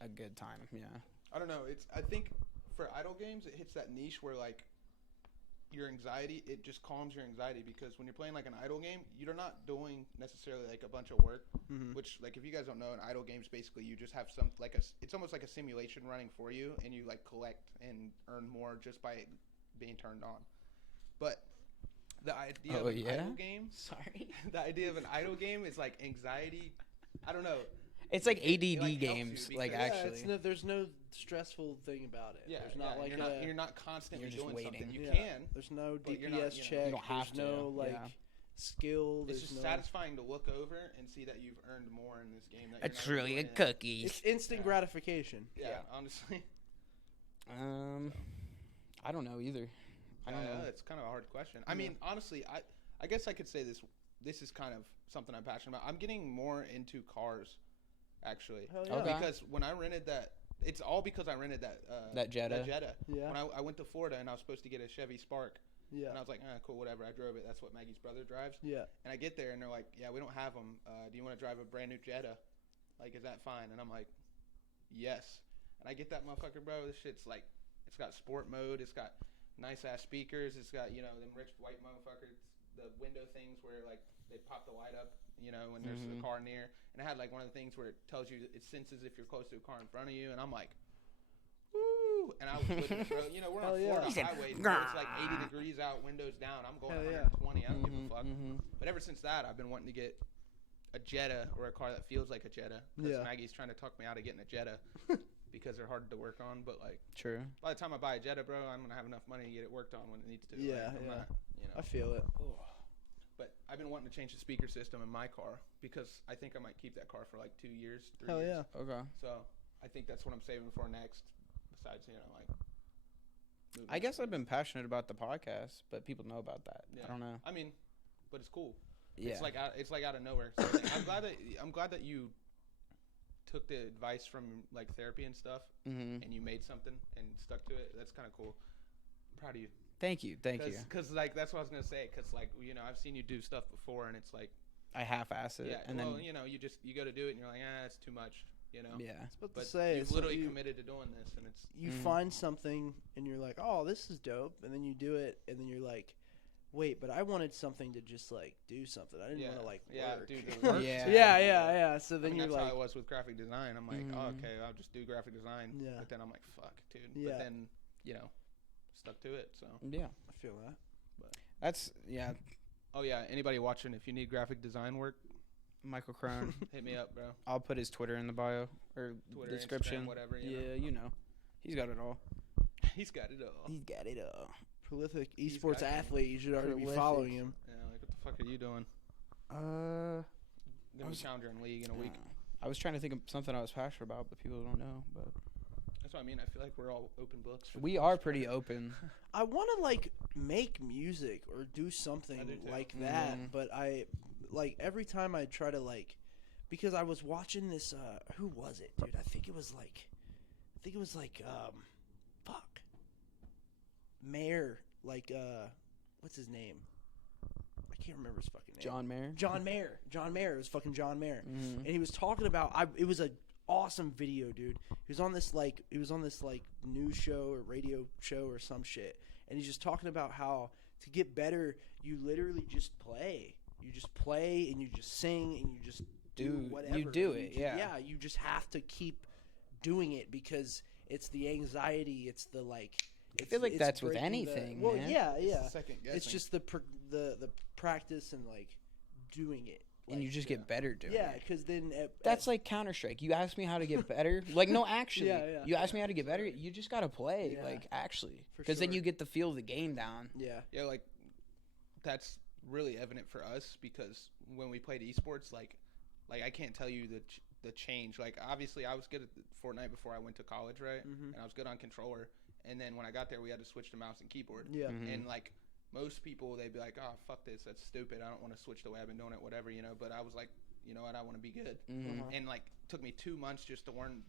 a good time. Yeah. I don't know. I think for idle games, it hits that niche where like your anxiety, it just calms your anxiety because when you're playing like an idle game, you're not doing necessarily like a bunch of work. Mhm. Which like if you guys don't know, an idle game's basically you just have it's almost like a simulation running for you, and you like collect and earn more just by it being turned on. But the idea of an idle game, Sorry. the idea of an idle game is like anxiety. I don't know. It's like ADD It, like, helps you games, like because- Yeah, actually. there's no stressful thing about it. Yeah, There's not like you're not constantly You're just doing waiting. something. You Yeah. can. There's no but you're DPS not, check. You don't have there's no to, like yeah. skill. It's There's just no. satisfying to look over and see that you've earned more in this game. That A you're not trillion doing it. cookies. It's instant Yeah. gratification. Yeah, honestly. I don't know either. I don't know. It's kind of a hard question. I mean, honestly, I guess I could say this. This is kind of something I'm passionate about. I'm getting more into cars, actually. Hell yeah. Okay. Because when I rented that, it's all because I rented that That Jetta. Yeah. When I went to Florida and I was supposed to get a Chevy Spark, Yeah. and I was like, cool, whatever. I drove it. That's what Maggie's brother drives. Yeah. And I get there and they're like, yeah, we don't have them. Do you want to drive a brand new Jetta? Like, is that fine? And I'm like, yes. And I get that motherfucker, bro. This shit's like, it's got sport mode. It's got nice ass speakers. It's got, them rich white motherfuckers, the window things where like they pop the light up, when there's a car near. And it had like one of the things where it tells you, it senses if you're close to a car in front of you. And I'm like, woo. And I was with it, bro. We're on Hell yeah. Florida He said, highway. It's like 80 degrees out, windows down. I'm going Hell yeah. 120. I don't give a fuck. But ever since that, I've been wanting to get a Jetta or a car that feels like a Jetta. Because Yeah. Maggie's trying to talk me out of getting a Jetta because they're hard to work on. But like, True. by the time I buy a Jetta, bro, I'm gonna have enough money to get it worked on when it needs to. Yeah, Like, I'm yeah. not, I feel it. But I've been wanting to change the speaker system in my car because I think I might keep that car for like 2 years, 3 Hell years. yeah. Okay. So I think that's what I'm saving for next. Besides, like. moving. I guess I've been passionate about the podcast, but people know about that. Yeah. I don't know. I mean, but it's cool. Yeah. It's like out of nowhere. So like, I'm glad that you took the advice from like therapy and stuff, Mm-hmm. and you made something and stuck to it. That's kind of cool. I'm proud of you. Thank you. Thank you. Because like that's what I was gonna say. Because like I've seen you do stuff before, and it's like I half-ass it, yeah. and well, then you go to do it, and you're like, it's too much. yeah. But But to say, you've it's literally like committed to doing this, and it's you Mhm. find something and you're like, oh, this is dope, and then you do it, and then you're like, wait, but I wanted something to just like do something. I didn't want to like work. do the work. Yeah. yeah. So I then mean, you're that's how like, I was with graphic design. I'm like, Mhm. okay, I'll just do graphic design. Yeah. But then I'm like, fuck, dude. Yeah. But then, stuck to it. So. Yeah. I feel that. That's Oh yeah, anybody watching? If you need graphic design work, Michael Crone. hit me up, bro. I'll put his Twitter in the bio or Twitter, description. Instagram, whatever. Yeah, he's got it all. He's got it all. He's got it all. Prolific He's esports got athlete. You should already be Prolific. following him. Yeah, like what the fuck are you doing? I Gonna be challenger in league in a week. I was trying to think of something I was passionate about, but people don't know. But That's what I mean. I feel like we're all open books. for we the are most pretty part. open. I want to like make music or do something I do too. like that, Mhm. but I like every time I try to like, because I was watching this. Who was it, dude? I think it was like, fuck, Mayer. Like, what's his name? I can't remember his fucking name. John Mayer. John Mayer. John Mayer. It was fucking John Mayer. Mhm. And he was talking about it was a awesome video, dude. He was on this like news show or radio show or some shit, and he's just talking about how to get better, you literally just play. You just play and you just sing and you just do whatever. You do And it, just- yeah. Yeah, you just have to keep doing it because it's the anxiety, it's the like. I feel like it's that's with breaking anything, Well, man. yeah, It's yeah. the second guessing. It's just the practice and like doing it and you just get better doing Yeah, it. because then That's like Counter-Strike. You ask me how to get better. Like, no, actually. Yeah. You ask me how to get better, you just got to play. Yeah. Like, actually. For Because then sure. you get the feel of the game down. Yeah. Yeah, like that's really evident for us because when we played esports, like I can't tell you the change. Like obviously, I was good at Fortnite before I went to college, right? Mhm. And I was good on controller. And then when I got there, we had to switch to mouse and keyboard. Yeah. Mhm. And like most people, they'd be like, "Oh, fuck this, that's stupid. I don't want to switch the way I've been doing it, whatever, you know." But I was like, you know what? I want to be good. Mhm. Uh-huh. And like took me 2 months just to learn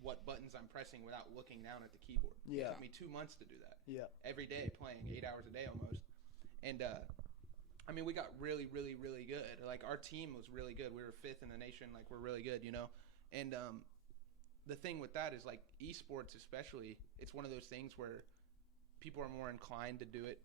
what buttons I'm pressing without looking down at the keyboard. Yeah. It took me 2 months to do that. Yeah. Every day playing 8 hours a day almost. And I mean, we got really, really, really good. Like our team was really good. We were 5th in the nation. Like we're really good, you know. And the thing with that is like esports, especially, it's one of those things where people are more inclined to do it,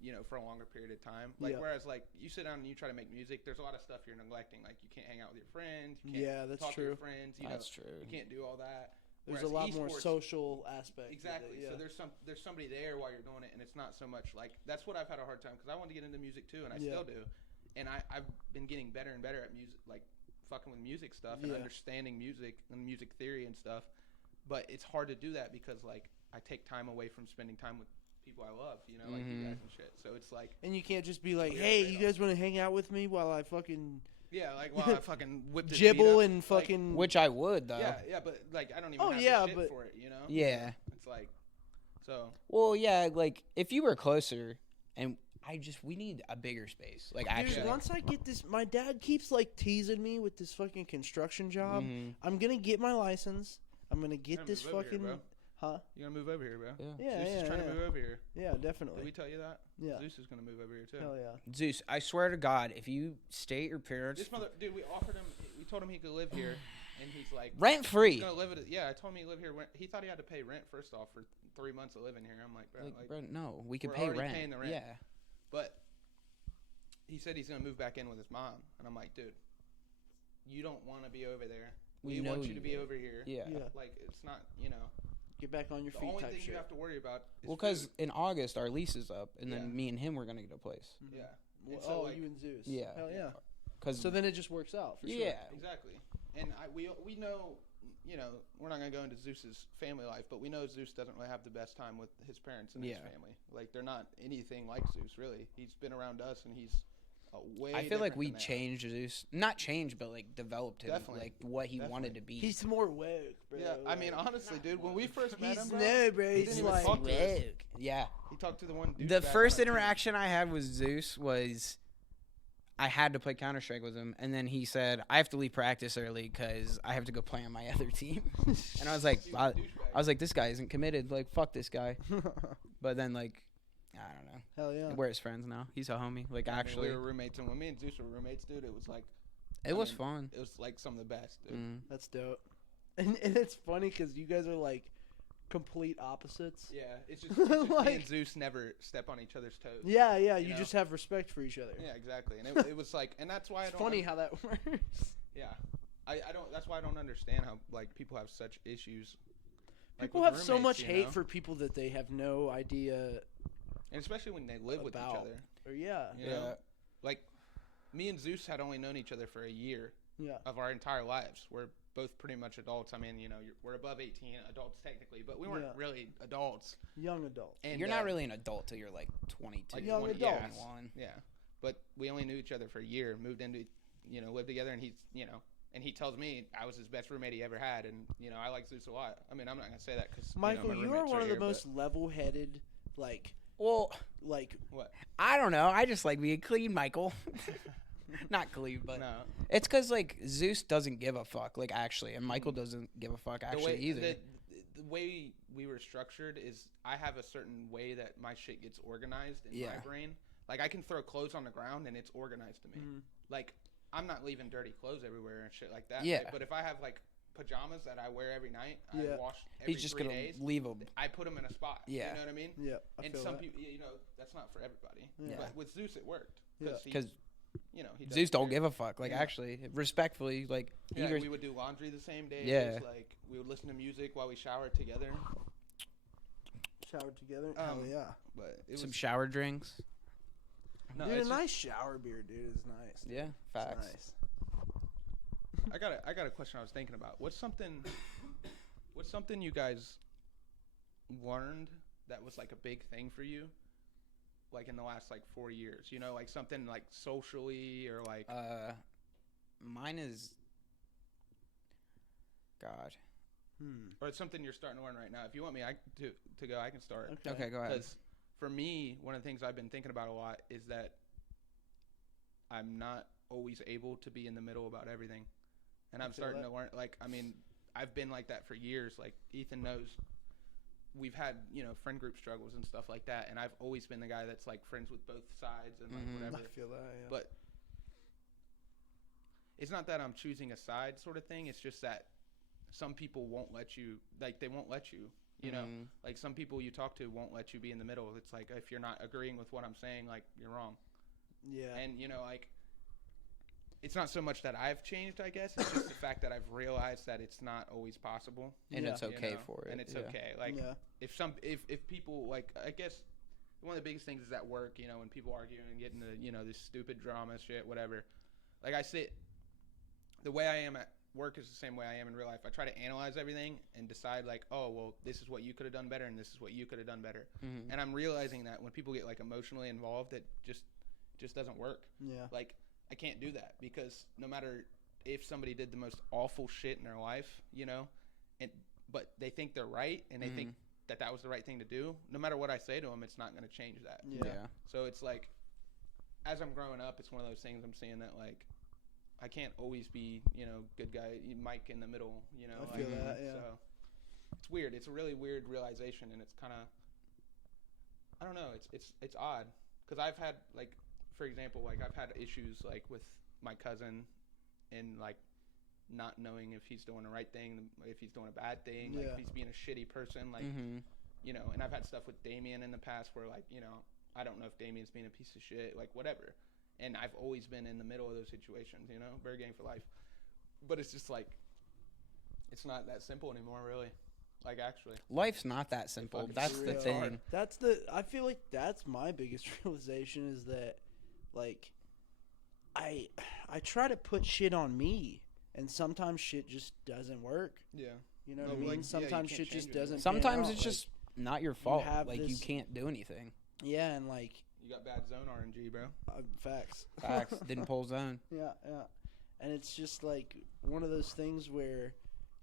you know, for a longer period of time. Like Yeah. whereas like you sit down and you try to make music, there's a lot of stuff you're neglecting. Like you can't hang out with your friends. You can't Yeah, that's talk to your true. friends. You That's know, true. you can't do all that. There's Whereas a lot more esports- social aspect. Exactly. Yeah. So there's somebody there while you're doing it, and it's not so much like that's what I've had a hard time because I wanted to get into music too, and I Yeah. still do. And I've been getting better and better at music, like fucking with music stuff and Yeah. understanding music and music theory and stuff. But it's hard to do that because like I take time away from spending time with people I love, you know, like you guys and shit. So it's like And you can't just be like, Weird "Hey, you trade-off. guys want to hang out with me while I fucking yeah, like while I fucking whip this beat jibble up, and fucking?" Which I would, though. yeah, but like I don't even Oh, have yeah, the shit but- for it, you know. Yeah. It's like so. Well, yeah, like, if you were closer, and we need a bigger space. Like, Dude, actually. once I get this, my dad keeps like teasing me with this fucking construction job. Mhm. I'm gonna get my license. I'm gonna get Gotta this move over here, fucking, bro. huh? You gonna move over here, bro? Yeah. Yeah, Zeus yeah, is trying yeah. to move over here. Yeah, Did definitely. we tell you that? Yeah. Zeus is gonna move over here too. Hell yeah. Zeus, I swear to God, if you stay at your parents, This mother, dude, we offered him. We told him he could live here, and he's like, rent he's free. gonna live it. Yeah, I told him he live here. He thought he had to pay rent first off for 3 months of living here. I'm like, bro, Like, bro, no, we could we're pay already rent. paying the rent. Yeah. But he said he's gonna move back in with his mom, and I'm like, dude, you don't want to be over there. We We know want you to you be do. over here. Yeah. Yeah. Like it's not, you know, Get back on your the feet only type thing shit. you have to worry about. Is Well, because food. in August our lease is up, and Yeah. then me and him were gonna get a place. Yeah. Well, And so, oh, like- you and Zeus. Yeah. Hell yeah. Cause So then it just works out for sure. yeah, Exactly. And we know, you know, we're not going to go into Zeus's family life, but we know Zeus doesn't really have the best time with his parents and his Yeah. family. Like, they're not anything like Zeus, really. He's been around us, and he's way I feel like different we than they are. changed Zeus, not changed, but like developed him, Definitely. like what he wanted Definitely. to be. He's more woke, bro. Yeah, I mean, like, honestly, dude, when we first met he's him, bro, no, bro. he He's didn't even like, talk to us. Yeah. He talked to the one dude. The first interaction I had with Zeus was I had to play Counter-Strike with him, and then he said, I have to leave practice early because I have to go play on my other team. And I was like, I was like, this guy isn't committed. Like, fuck this guy. But then, like, I don't know. hell yeah. We're his friends now. He's a homie. Like, actually, we were roommates, and when me and Zeus were roommates, dude, it was like it was mean, fun. it was like some of the best, dude. Mm. That's dope. And it's funny because you guys are like complete opposites. Yeah, it's just me Like- and Zeus never step on each other's toes. Yeah, yeah. You You know? just have respect for each other. Yeah, exactly. And it was like, and that's why It's I don't. funny how that works. Yeah, I don't. That's why I don't understand how like people have such issues. Like, People with have so roommates, much you hate know? for people that they have no idea and especially when they live with each about. other. Or yeah, You know, like me and Zeus had only known each other for a year yeah. of our entire lives. We're both pretty much adults. I mean, you know, we're above 18, adults technically, but we weren't Yeah. really adults. Young adult. And You're not really an adult till you're like 22. Like Young 20, adults. yeah, 21. Yeah, but we only knew each other for a year. Moved into, you know, lived together, and he's, you know, and he tells me I was his best roommate he ever had, and you know, I like Zeus a lot. I mean, I'm not gonna say that because Michael, you are one of the here, most level-headed, like Well, What? I don't know. I just like being clean, Michael. Not clean, but No, it's because like Zeus doesn't give a fuck. Like actually, and Michael doesn't give a fuck actually either. The way we were structured is I have a certain way that my shit gets organized in my Yeah. brain. Like I can throw clothes on the ground and it's organized to me. Mhm. Like I'm not leaving dirty clothes everywhere and shit like that. Yeah. But if I have like pajamas that I wear every night, Yeah. I wash every He's just 3 gonna days. leave them. I put them in a spot. Yeah. You know what I mean? Yeah, I And feel some that. people, you know, that's not for everybody. Yeah. But with Zeus, it worked. Yeah. Because You know, he Zeus doesn't don't care. give a fuck. Like Yeah. actually, respectfully, like Yeah, either we would do laundry the same day. Yeah. Like we would listen to music while we showered together. Showered together. Hell yeah. But it some was shower drinks. No, dude, a it's just- nice shower beer, dude, is nice. Dude. Yeah, It's facts. nice. I got a question I was thinking about. What's something you guys learned that was like a big thing for you, like in the last like 4 years? You know, like something like socially or like. Mine is. God. Or it's something you're starting to learn right now. If you want me to go, I can start. Okay, go ahead. Because for me, one of the things I've been thinking about a lot is that I'm not always able to be in the middle about everything. And I'm starting to learn, like, I mean, I've been like that for years. Like, Ethan knows we've had, you know, friend group struggles and stuff like that. And I've always been the guy that's, like, friends with both sides and, like, whatever. I feel that, yeah. But it's not that I'm choosing a side sort of thing. It's just that some people won't let you, like, they won't let you, you know? Like, some people you talk to won't let you be in the middle. It's like, if you're not agreeing with what I'm saying, like, you're wrong. Yeah. And, you know, like, it's not so much that I've changed, I guess. It's just the fact that I've realized that it's not always possible. And it's you okay know? for it. And it's yeah. okay. Like, if people, like, I guess one of the biggest things is at work, you know, when people argue and get into, you know, this stupid drama shit, whatever. Like, the way I am at work is the same way I am in real life. I try to analyze everything and decide, like, oh, well, this is what you could have done better and this is what you could have done better. And I'm realizing that when people get, like, emotionally involved, it just doesn't work. Yeah. Like, I can't do that because no matter if somebody did the most awful shit in their life, you know, but they think they're right and they think that was the right thing to do, no matter what I say to them, it's not going to change that. Yeah. So it's like, as I'm growing up, it's one of those things I'm seeing that, like, I can't always be, you know, good guy, Mike in the middle, you know. I feel that, yeah. So it's weird. It's a really weird realization, and it's kind of, I don't know, it's odd because I've had, like, for example, like, I've had issues, like, with my cousin and, like, not knowing if he's doing the right thing, if he's doing a bad thing, like, if he's being a shitty person, like, you know, and I've had stuff with Damien in the past where, like, you know, I don't know if Damien's being a piece of shit, like, whatever. And I've always been in the middle of those situations, you know, Bird Gang for life. But it's just, like, it's not that simple anymore, really. Like, actually. Life's not that simple. fucking That's the real. thing. I feel like that's my biggest realization is that, like, I try to put shit on me, and sometimes shit just doesn't work. Yeah. You know No, what I mean? like, yeah, Sometimes you shit can't just change it. doesn't. Sometimes pan it's out. just not your fault. have Like, you this- can't do anything. Yeah, and like You got bad zone RNG, bro. facts. Facts. Didn't pull zone. Yeah, and it's just like one of those things where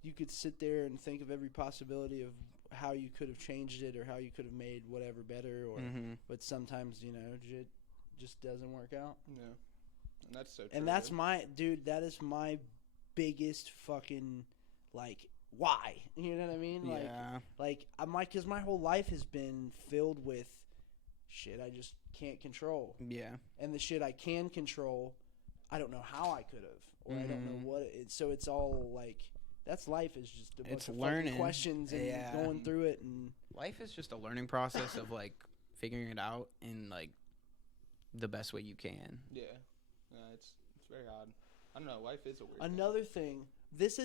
you could sit there and think of every possibility of how you could have changed it or how you could have made whatever better, or but sometimes it just doesn't work out. Yeah. And that's so true. And that's dude. that is my biggest fucking, like, why? You know what I mean? Yeah. Like because my whole life has been filled with shit I just can't control. Yeah. And the shit I can control, I don't know how I could have, or I don't know what so it's all like, that's life, is just a bunch It's of learning. fucking questions and going through it. And Life is just a learning process of, like, figuring it out in, like, the best way you can. Yeah. It's very odd. I don't know. Life is a weird another thing, this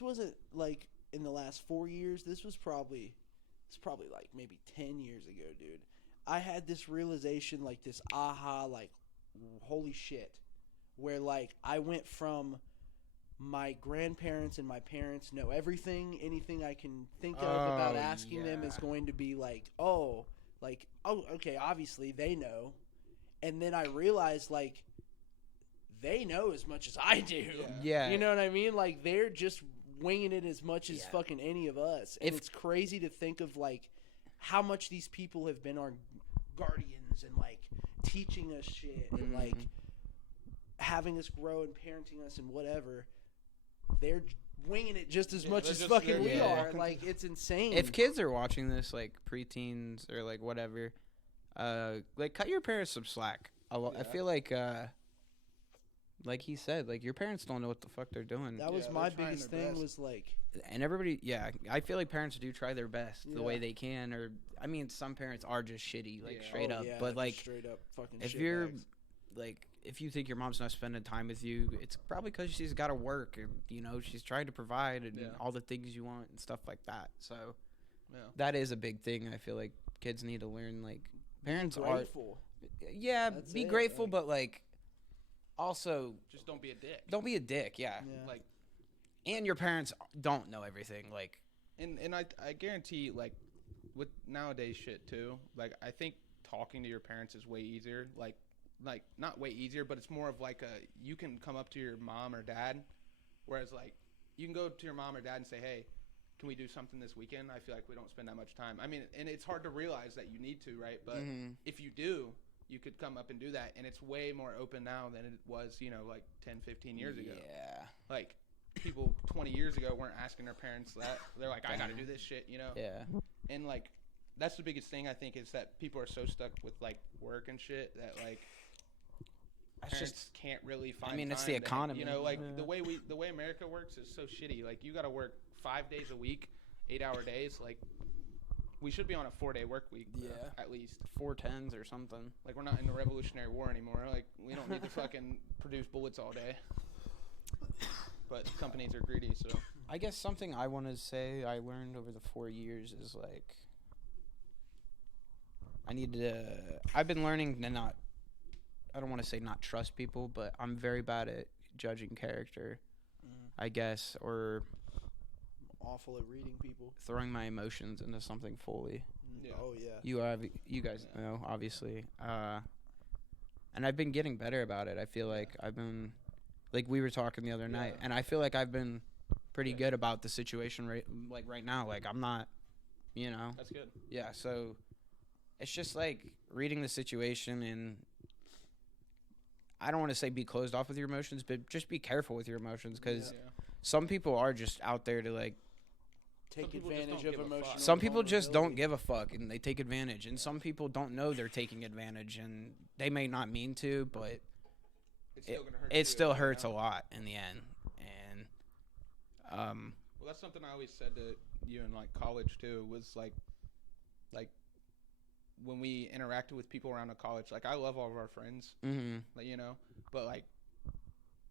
wasn't like in the last 4 years. It's probably like maybe 10 years ago, dude. I had this realization, like this aha, like, holy shit, where, like, I went from my grandparents and my parents know everything, anything I can think of about asking them is going to be like, oh, okay, obviously they know. And then I realized, like, they know as much as I do. Yeah. You know what I mean? Like, they're just winging it as much as fucking any of us. And it's crazy to think of, like, how much these people have been our guardians and, like, teaching us shit and, like, having us grow and parenting us and whatever. They're winging it just as much as fucking we are. Like, it's insane. If kids are watching this, like, preteens or, like, whatever, like, cut your parents some slack. I feel like he said, like, your parents don't know what the fuck they're doing. that was my biggest thing, was, like... And everybody, I feel like parents do try their best the way they can. Or, I mean, some parents are just shitty, like, straight up. But, like, straight up fucking if shit you're, bags. like, if you think your mom's not spending time with you, it's probably because she's got to work. And, you know, she's trying to provide and all the things you want and stuff like that. So, that is a big thing I feel like kids need to learn. Like, parents Yeah, That's be it, grateful, like- but like also Just don't be a dick. don't be a dick. Yeah. Yeah. Like, And your parents don't know everything. Like, and I guarantee, like, with nowadays shit too, like, I think talking to your parents is way easier. Like not way easier, but it's more of like you can come up to your mom or dad, whereas like you can go to your mom or dad and say, hey, can we do something this weekend? I feel like we don't spend that much time. I mean, and it's hard to realize that you need to, right? But if you do, you could come up and do that, and it's way more open now than it was, like 10, 15 years ago. Yeah. Like, people 20 years ago weren't asking their parents that. They're like, I gotta do this shit, Yeah. And like, that's the biggest thing I think is that people are so stuck with like work and shit that like That's parents just can't really find. I mean, it's time the to- economy. like Yeah. the way America works is so shitty. Like, you gotta work 5 days a week, 8-hour days. Like, we should be on a 4-day work week, bro, Yeah. at least. 410s or something. Like, we're not in the Revolutionary War anymore. Like, we don't need to fucking produce bullets all day. But companies are greedy, so. I guess something I want to say I learned over the 4 years is like I've been learning to not, I don't want to say not trust people, but I'm very bad at judging character, I guess, or Awful at reading people. throwing my emotions into something fully. Yeah. Oh yeah. You guys know, obviously. And I've been getting better about it. I feel like I've been, like we were talking the other night, and I feel like I've been pretty good about the situation right now. Like, I'm not, That's good. yeah, so it's just like reading the situation, and I don't want to say be closed off with your emotions, but just be careful with your emotions, because some people are just out there to like, Take people just advantage don't of give a fuck. emotional. some people just don't vulnerability. give a fuck and they take advantage, and some people don't know they're taking advantage, and they may not mean to, but It's still gonna hurt. it still hurts a lot in the end. And Well, that's something I always said to you in like college too. Was like when we interacted with people around the college. Like, I love all of our friends, like, but like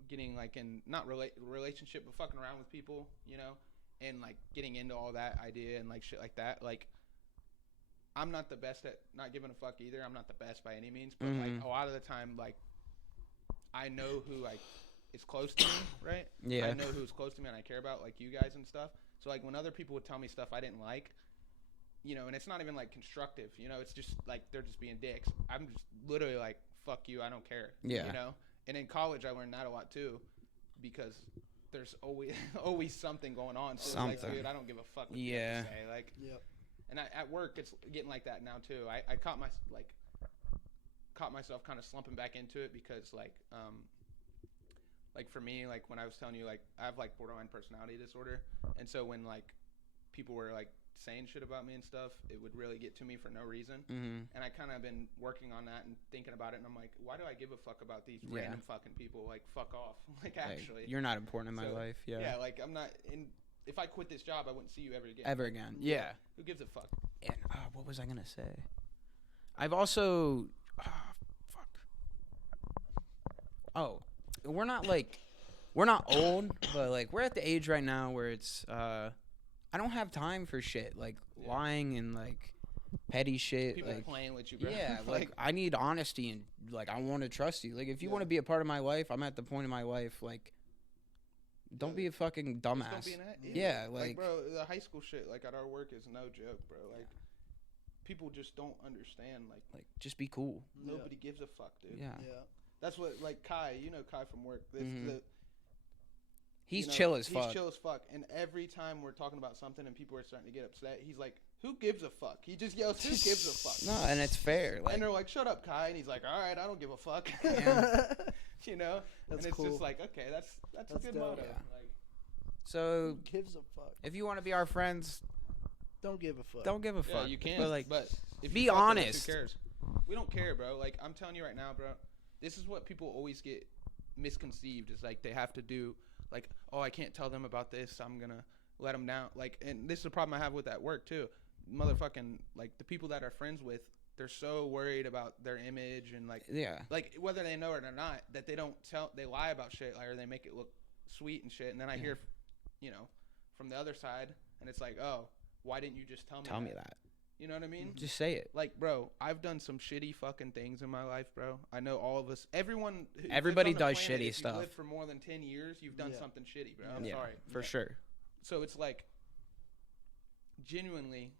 getting like in not relationship, but fucking around with people, and like getting into all that idea and like shit like that. Like, I'm not the best at not giving a fuck either. I'm not the best by any means, but like a lot of the time, like, I know who like is close to me, right? Yeah. I know who's close to me and I care about, like you guys and stuff. So like when other people would tell me stuff I didn't like, and it's not even like constructive, it's just like they're just being dicks. I'm just literally like, fuck you, I don't care. Yeah. And in college I learned that a lot too, because there's always something going on. So it's like, Something. dude, I don't give a fuck what you have to say. Like, Yep. and at work it's getting like that now too. I caught myself kind of slumping back into it because like for me, like when I was telling you, like I have like borderline personality disorder, and so when like people were like saying shit about me and stuff, it would really get to me for no reason. And I kind of been working on that and thinking about it, and I'm like, why do I give a fuck about these random fucking people? Like, fuck off. Like, actually, you're not important in my life. Yeah, like I'm not. If I quit this job, I wouldn't see you ever again. Ever again. Yeah. Who gives a fuck? And what was I gonna say? I've also fuck. Oh, we're not old, but like we're at the age right now where it's I don't have time for shit like lying and like petty shit. People like playing with you, bro. yeah, like I need honesty, and like I want to trust you. Like if you want to be a part of my life, I'm at the point in my life like don't be a fucking dumbass. Don't be an yeah, like bro, the high school shit like at our work is no joke, bro. Like people just don't understand. Like just be cool. nobody gives a fuck, dude. Yeah. Yeah. That's what like Kai, Kai from work. He's chill as fuck. He's chill as fuck. And every time we're talking about something and people are starting to get upset, he's like, "Who gives a fuck?" He just yells, "Who gives a fuck?" No, and it's fair. Like, and they're like, "Shut up, Kai." And he's like, "All right, I don't give a fuck." That's and it's cool. just like, okay, that's a good dope. motto. Yeah. Like, so Who gives a fuck? if you want to be our friends, Don't give a fuck. don't give a fuck. yeah, you can. But like, but if be you fuck with us, honest. who cares? We don't care, bro. Like I'm telling you right now, bro. This is what people always get misconceived. Is like they have to do. Like, oh, I can't tell them about this. I'm gonna let them down. Like, and this is a problem I have with that work too. Motherfucking, like the people that are friends with, they're so worried about their image and like whether they know it or not, that they lie about shit, like, or they make it look sweet and shit. And then I hear, from the other side, and it's like, oh, why didn't you just tell me? Tell me that. You know what I mean? Just say it. Like, bro, I've done some shitty fucking things in my life, bro. I know all of us. Everyone. Everybody who lives on the does planet, shitty if stuff. You've lived for more than 10 years. You've done something shitty, bro. I'm sorry. For sure. So it's like, genuinely,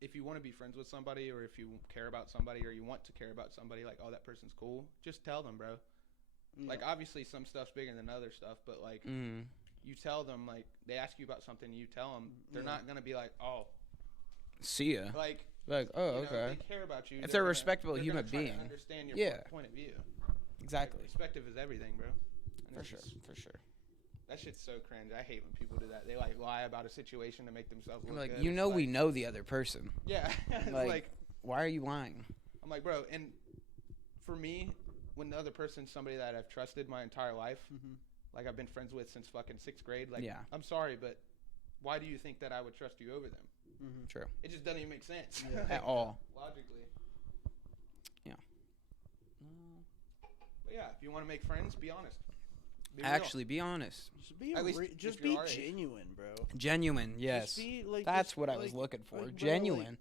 if you want to be friends with somebody, or if you care about somebody, or you want to care about somebody, like, oh, that person's cool, just tell them, bro. Yeah. Like, obviously, some stuff's bigger than other stuff, but, like, you tell them, like, they ask you about something, you tell them, they're not going to be like, oh. See ya. Like oh, okay. If they care about you. If they're a respectable human try being. to understand your point of view. Exactly. Like, perspective is everything, bro. And for sure. That shit's so cringe. I hate when people do that. They, like, lie about a situation to make themselves look like, good. you know, we know the other person. Yeah. It's like, why are you lying? I'm like, bro, and for me, when the other person's somebody that I've trusted my entire life, like I've been friends with since fucking 6th grade, like, I'm sorry, but why do you think that I would trust you over them? True. It just doesn't even make sense. At all. Logically. Yeah. But yeah, if you want to make friends, be honest. Actually, be honest. Just be genuine, bro. Genuine, yes. That's what I was looking for. Like, genuine.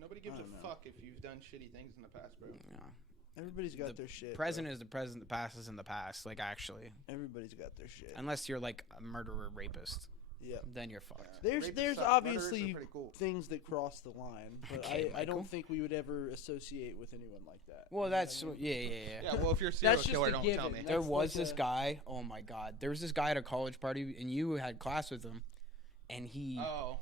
Nobody gives a fuck if you've done shitty things in the past, bro. Yeah. Everybody's got their shit. Present is the present. The past is in the past. Like, actually. Everybody's got their shit. Unless you're, like, a murderer, rapist. Yeah. Then you're fucked. There's obviously things that cross the line, but I don't think we would ever associate with anyone like that. Well, that's yeah. Yeah, well, if you're a serial killer, don't tell me. There was this guy. Oh my God, there was this guy at a college party, and you had class with him, and he. Oh.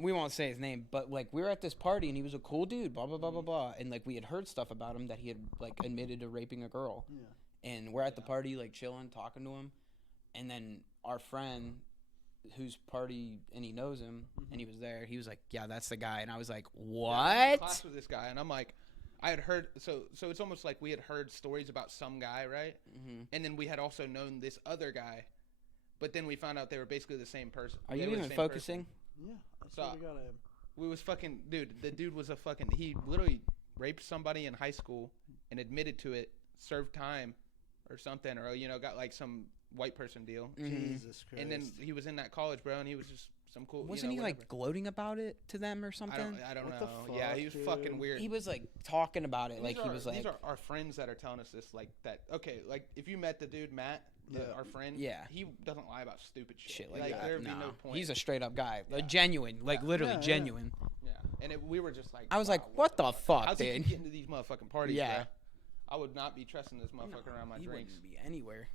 We won't say his name, but like we were at this party, and he was a cool dude. Blah blah blah blah blah, and like we had heard stuff about him that he had like admitted to raping a girl. Yeah. And we're at the party, like chilling, talking to him, and then our friend, whose party, and he knows him, and he was there. He was like, "Yeah, that's the guy," and I was like, "What?" Yeah, I was in class with this guy, and I'm like, I had heard. So it's almost like we had heard stories about some guy, right? And then we had also known this other guy, but then we found out they were basically the same person. Are you even focusing? Yeah, I swear to God, I am. We was fucking dude. The dude was a fucking. He literally raped somebody in high school and admitted to it, served time, or something, or got like some white person deal. Jesus Christ. And then he was in that college, bro, and he was just some cool. Wasn't he like gloating about it to them or something? I don't know. The fuck, yeah, he was fucking weird. He was like talking about it, like he was like. These are our friends that are telling us this, like that. Okay, like if you met the dude Matt, our friend, he doesn't lie about stupid shit like that. There'd be no point. He's a straight up guy, like genuine, like literally genuine. Yeah, and we were just like. I was like, what the fuck, how's dude? he getting to these motherfucking parties? Yeah. Bro? I would not be trusting this motherfucker around my he drinks. Wouldn't be anywhere.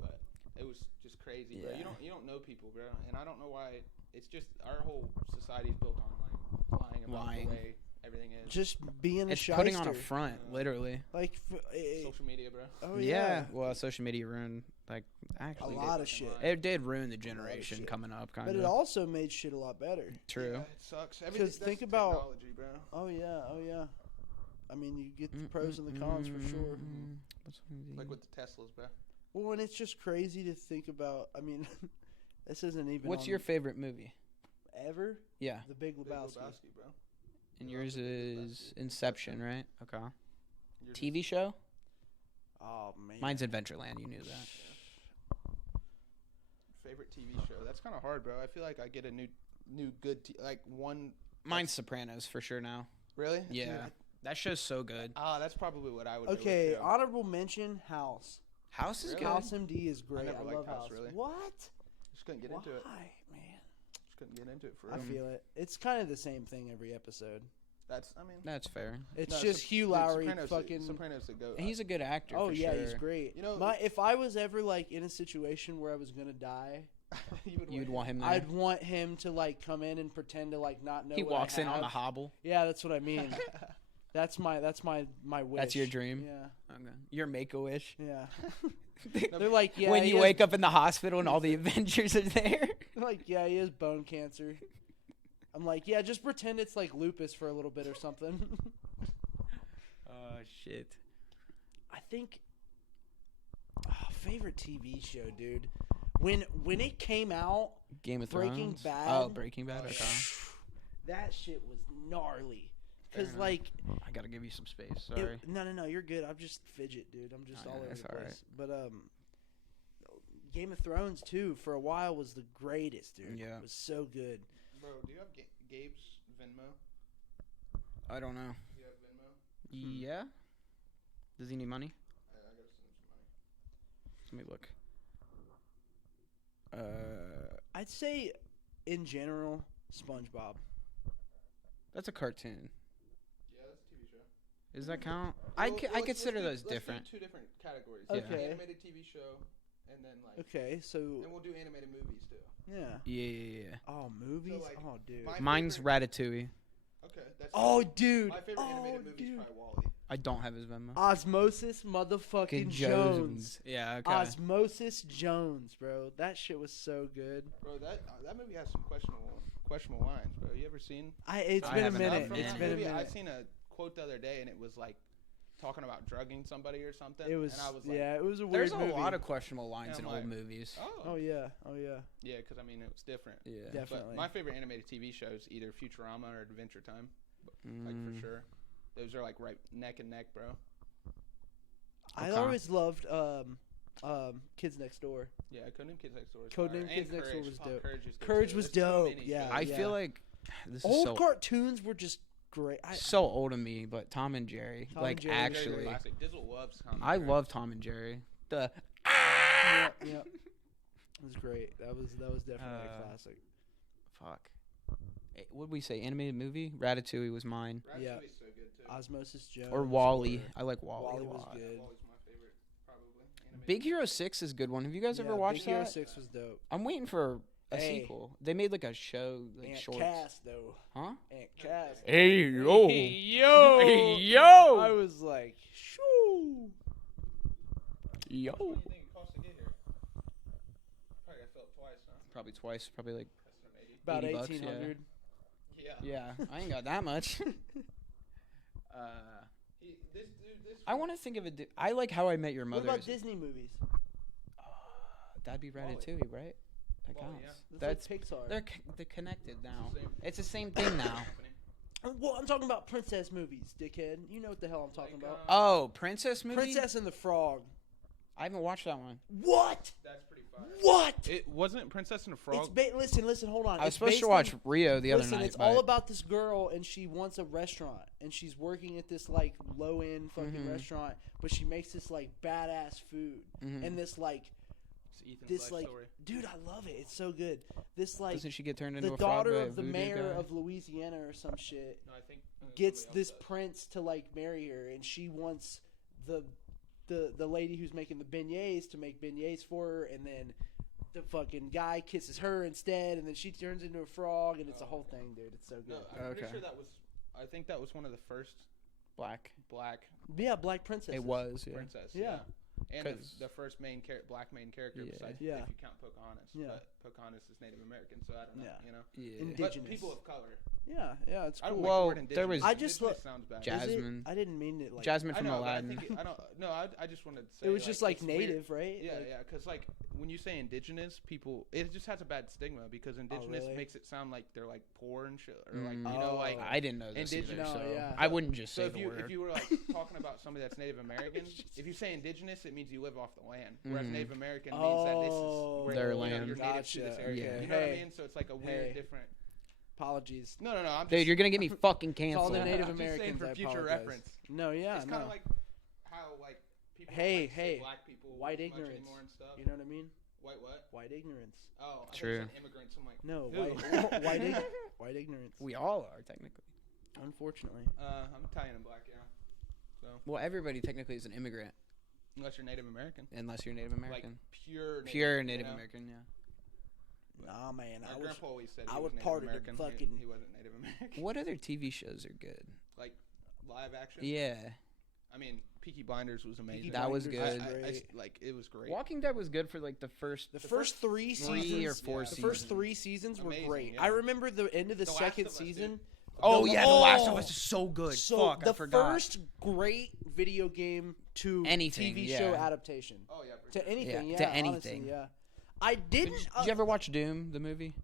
But it was just crazy, bro. You don't know people, bro, and I don't know why. It's just our whole society's built on like lying about the way everything is. Just being it's putting on a front, literally. Like social media, bro. Oh yeah. Well, social media ruined like actually a lot of shit. It did ruin the generation coming up, kind of. But it also made shit a lot better. True. Yeah, it sucks. Because think about technology, bro. Oh yeah. I mean, you get the pros and the cons for sure. Like with the Teslas, bro. Well, and it's just crazy to think about. I mean, this isn't even. What's your favorite movie? Ever? Yeah. The Big Lebowski. Bro. And yours is Inception, right? Okay. TV show? Oh man. Mine's Adventureland. You knew that. Favorite TV show? That's kind of hard, bro. I feel like I get a new good like one. Mine's Sopranos for sure now. Really? Yeah. That show's so good. That's probably what I would. Okay, do honorable mention: House. House is good. House MD is great. I love House. House. Really? What? Just couldn't get into it. Why, man? Just couldn't get into it for. I feel it. It's kind of the same thing every episode. That's fair. It's just Hugh Lowry Sopranos the goat. He's a good actor. Oh for yeah, sure. he's great. You know, if I was ever like in a situation where I was gonna die, you'd want him there. I'd want him to like come in and pretend to like not know. He what walks I in have. on a hobble. Yeah, that's what I mean. That's my wish. That's your dream. Yeah. Okay. Your Make-A-Wish. Yeah. They're like, yeah. When you wake up in the hospital and all the Avengers are there. Like, yeah, he has bone cancer. I'm like, yeah, just pretend it's like lupus for a little bit or something. Oh shit. I think favorite TV show, dude. When it came out, Game of Thrones. Breaking Bad. Oh, Breaking Bad. Okay. That shit was gnarly. Because like, I gotta give you some space. Sorry. No, you're good. I'm just fidget, dude. I'm just all over the place. Right. But Game of Thrones too, for a while was the greatest, dude. Yeah. It was so good. Bro, do you have Gabe's Venmo? I don't know. You have Venmo? Yeah. Does he need money? I gotta send him some money. Let me look. I'd say, in general, SpongeBob. That's a cartoon. Yeah, that's a TV show. Does that count? Well, I consider those let's different. do 2 different categories. Okay. Animated TV show, and then like. Okay, so And we'll do animated movies too. yeah. Yeah. Oh, movies. like, Oh, dude. Mine's favorite- Ratatouille. Okay, that's. Oh, dude. My favorite animated movie is probably Wall-E. I don't have his Venmo. Osmosis motherfucking Jones. Yeah, okay. Osmosis Jones, bro. That shit was so good. Bro, that movie has some questionable lines, bro. You ever seen? It's I been a haven't minute. from It's that been a movie, I minute. seen a quote the other day, and it was like talking about drugging somebody or something. It was, and I was like, yeah, it was a weird There's a movie. lot of questionable lines And in I'm old like, movies. Oh yeah, Yeah, because I mean it was different. Yeah. definitely. But my favorite animated TV show is either Futurama or Adventure Time, like for sure. Those are like right neck and neck, bro. I Okay. always loved Kids Next Door. Yeah, Codename Kids Next Door. is Codename fire. Kids And Next Door Courage. was Fuck, dope. Courage was dope. Courage too. was There's so dope, many yeah. shows. I feel like this is Old so cartoons were just great. so old of me, but Tom and Jerry, Tom like and Jerry was Very actually, classic. Dizzle loves Tom and I Jerry. love Tom and Jerry. The Yeah, yeah. It was great. That was definitely a classic. fuck. What did we say? Animated movie? Ratatouille was mine. Ratatouille's Yeah. so good too. Osmosis Jones. Or Wall-E. I like Wall-E. Wall-E a was lot. good. Wally's my favorite, probably. Animated. Big Hero 6 is a good one. Have you guys ever watched Big Hero that? 6 was dope. I'm waiting for a Hey. sequel. They made like a show, like Aunt shorts. Cass though. Huh? Aunt Cass. Hey yo. yo. Hey yo. I was like, shoo. Yo. What do you think it costs to get here? Probably got filled twice, huh? Probably twice. Probably like Estimated. About 80 bucks, yeah. 1800. Yeah. yeah. I ain't got that much. This I want to think of it. I like How I Met Your What Mother. about as- Disney movies? That'd be Wall-E. Ratatouille, right? That Wall-E, counts. yeah. That's like Pixar. They're connected now. the same. It's the same thing now. Well, I'm talking about princess movies, dickhead. You know what the hell I'm talking Like, about. Oh, Princess movie. Princess and the Frog. I haven't watched that one. What? That's pretty fire. What? It wasn't Princess and the Frog. Listen, hold on. I was It's supposed based to watch on- Rio the other Listen, night. it's but all about this girl, and she wants a restaurant, and she's working at this like low end fucking Mhm. restaurant, but she makes this like badass food, Mhm. and this like It's Ethan's this life like story. dude, I love it. It's so good. This like Doesn't she get turned into the a frog daughter by a of the voodoo mayor guy? of Louisiana or some shit No, I think gets somebody this else does. prince to like marry her, and she wants the lady who's making the beignets to make beignets for her, and then the fucking guy kisses her instead, and then she turns into a frog, and it's a whole thing, dude. It's so No, good. I'm pretty Okay. sure that was. I think that was one of the first Black. black Yeah, Black Princess. It was. Yeah. princess. Yeah. And 'Cause- the first black main character Yeah. besides Yeah. if you count Pocahontas. Yeah. But Pocahontas is Native American, so I don't know. Yeah. You know. Yeah. Indi- But Indigenous. people of color. Yeah, it's I cool. don't Well, like the word there was- indigenous. I just Indigenous lo- sounds bad. Ja- Is it? Jasmine. I didn't mean it like. Jasmine I from know, but I Aladdin. think I don't. No, I just wanted to say It was just like it's weird. native, right? Yeah, Like, yeah, because like when you say indigenous people, it just has a bad stigma because indigenous really? makes it sound like they're like poor and shit, or like Mm. you know Oh. like. I didn't know this either, Indigenous- so No, yeah. I wouldn't just So say if the you word. if you were like talking about somebody that's Native American, if you say indigenous, it means you live off the land, whereas Mhm. Native American means that this Oh, is where Their you know, land. you're native to this Gotcha, area. okay. You know what I Hey. mean? So it's like a weird Hey. different. apologies. No, I'm just, Dude, you're gonna get me fucking To all canceled. the Native I'm just saying Americans, for I future apologize. reference. No, yeah, it's kind no. of like how like people Hey, don't like to say hey, black people white as much ignorance. anymore and stuff. You know what I mean? White what? White ignorance. Oh, I thought you True. said immigrants. I'm like, No, who? white ignorance. We all are technically. Unfortunately. I'm Italian and black, yeah. So Well, everybody technically is an immigrant unless you're Native American, unless you're Native American. like pure Pure Native you know? American, yeah. Nah, man, My I was. grandpa always said I he was was Native part of the American. fucking- He wasn't Native American. What other TV shows are good? Like live action. Yeah. I mean, Peaky Blinders was amazing. That was Blinders good. great. Like it was great. Walking Dead was good for like the first. The first three three seasons, or four the first seasons. 3 seasons were Amazing, great. yeah. I remember the end of the The Last second of Us, season. dude. Oh yeah, The Last of oh! Us is so good. So Fuck, the I forgot. first great video game to Anything, TV yeah. show adaptation Oh yeah. For to sure. anything, Yeah, yeah, to anything. honestly, yeah. I didn't. Did you ever watch Doom, the movie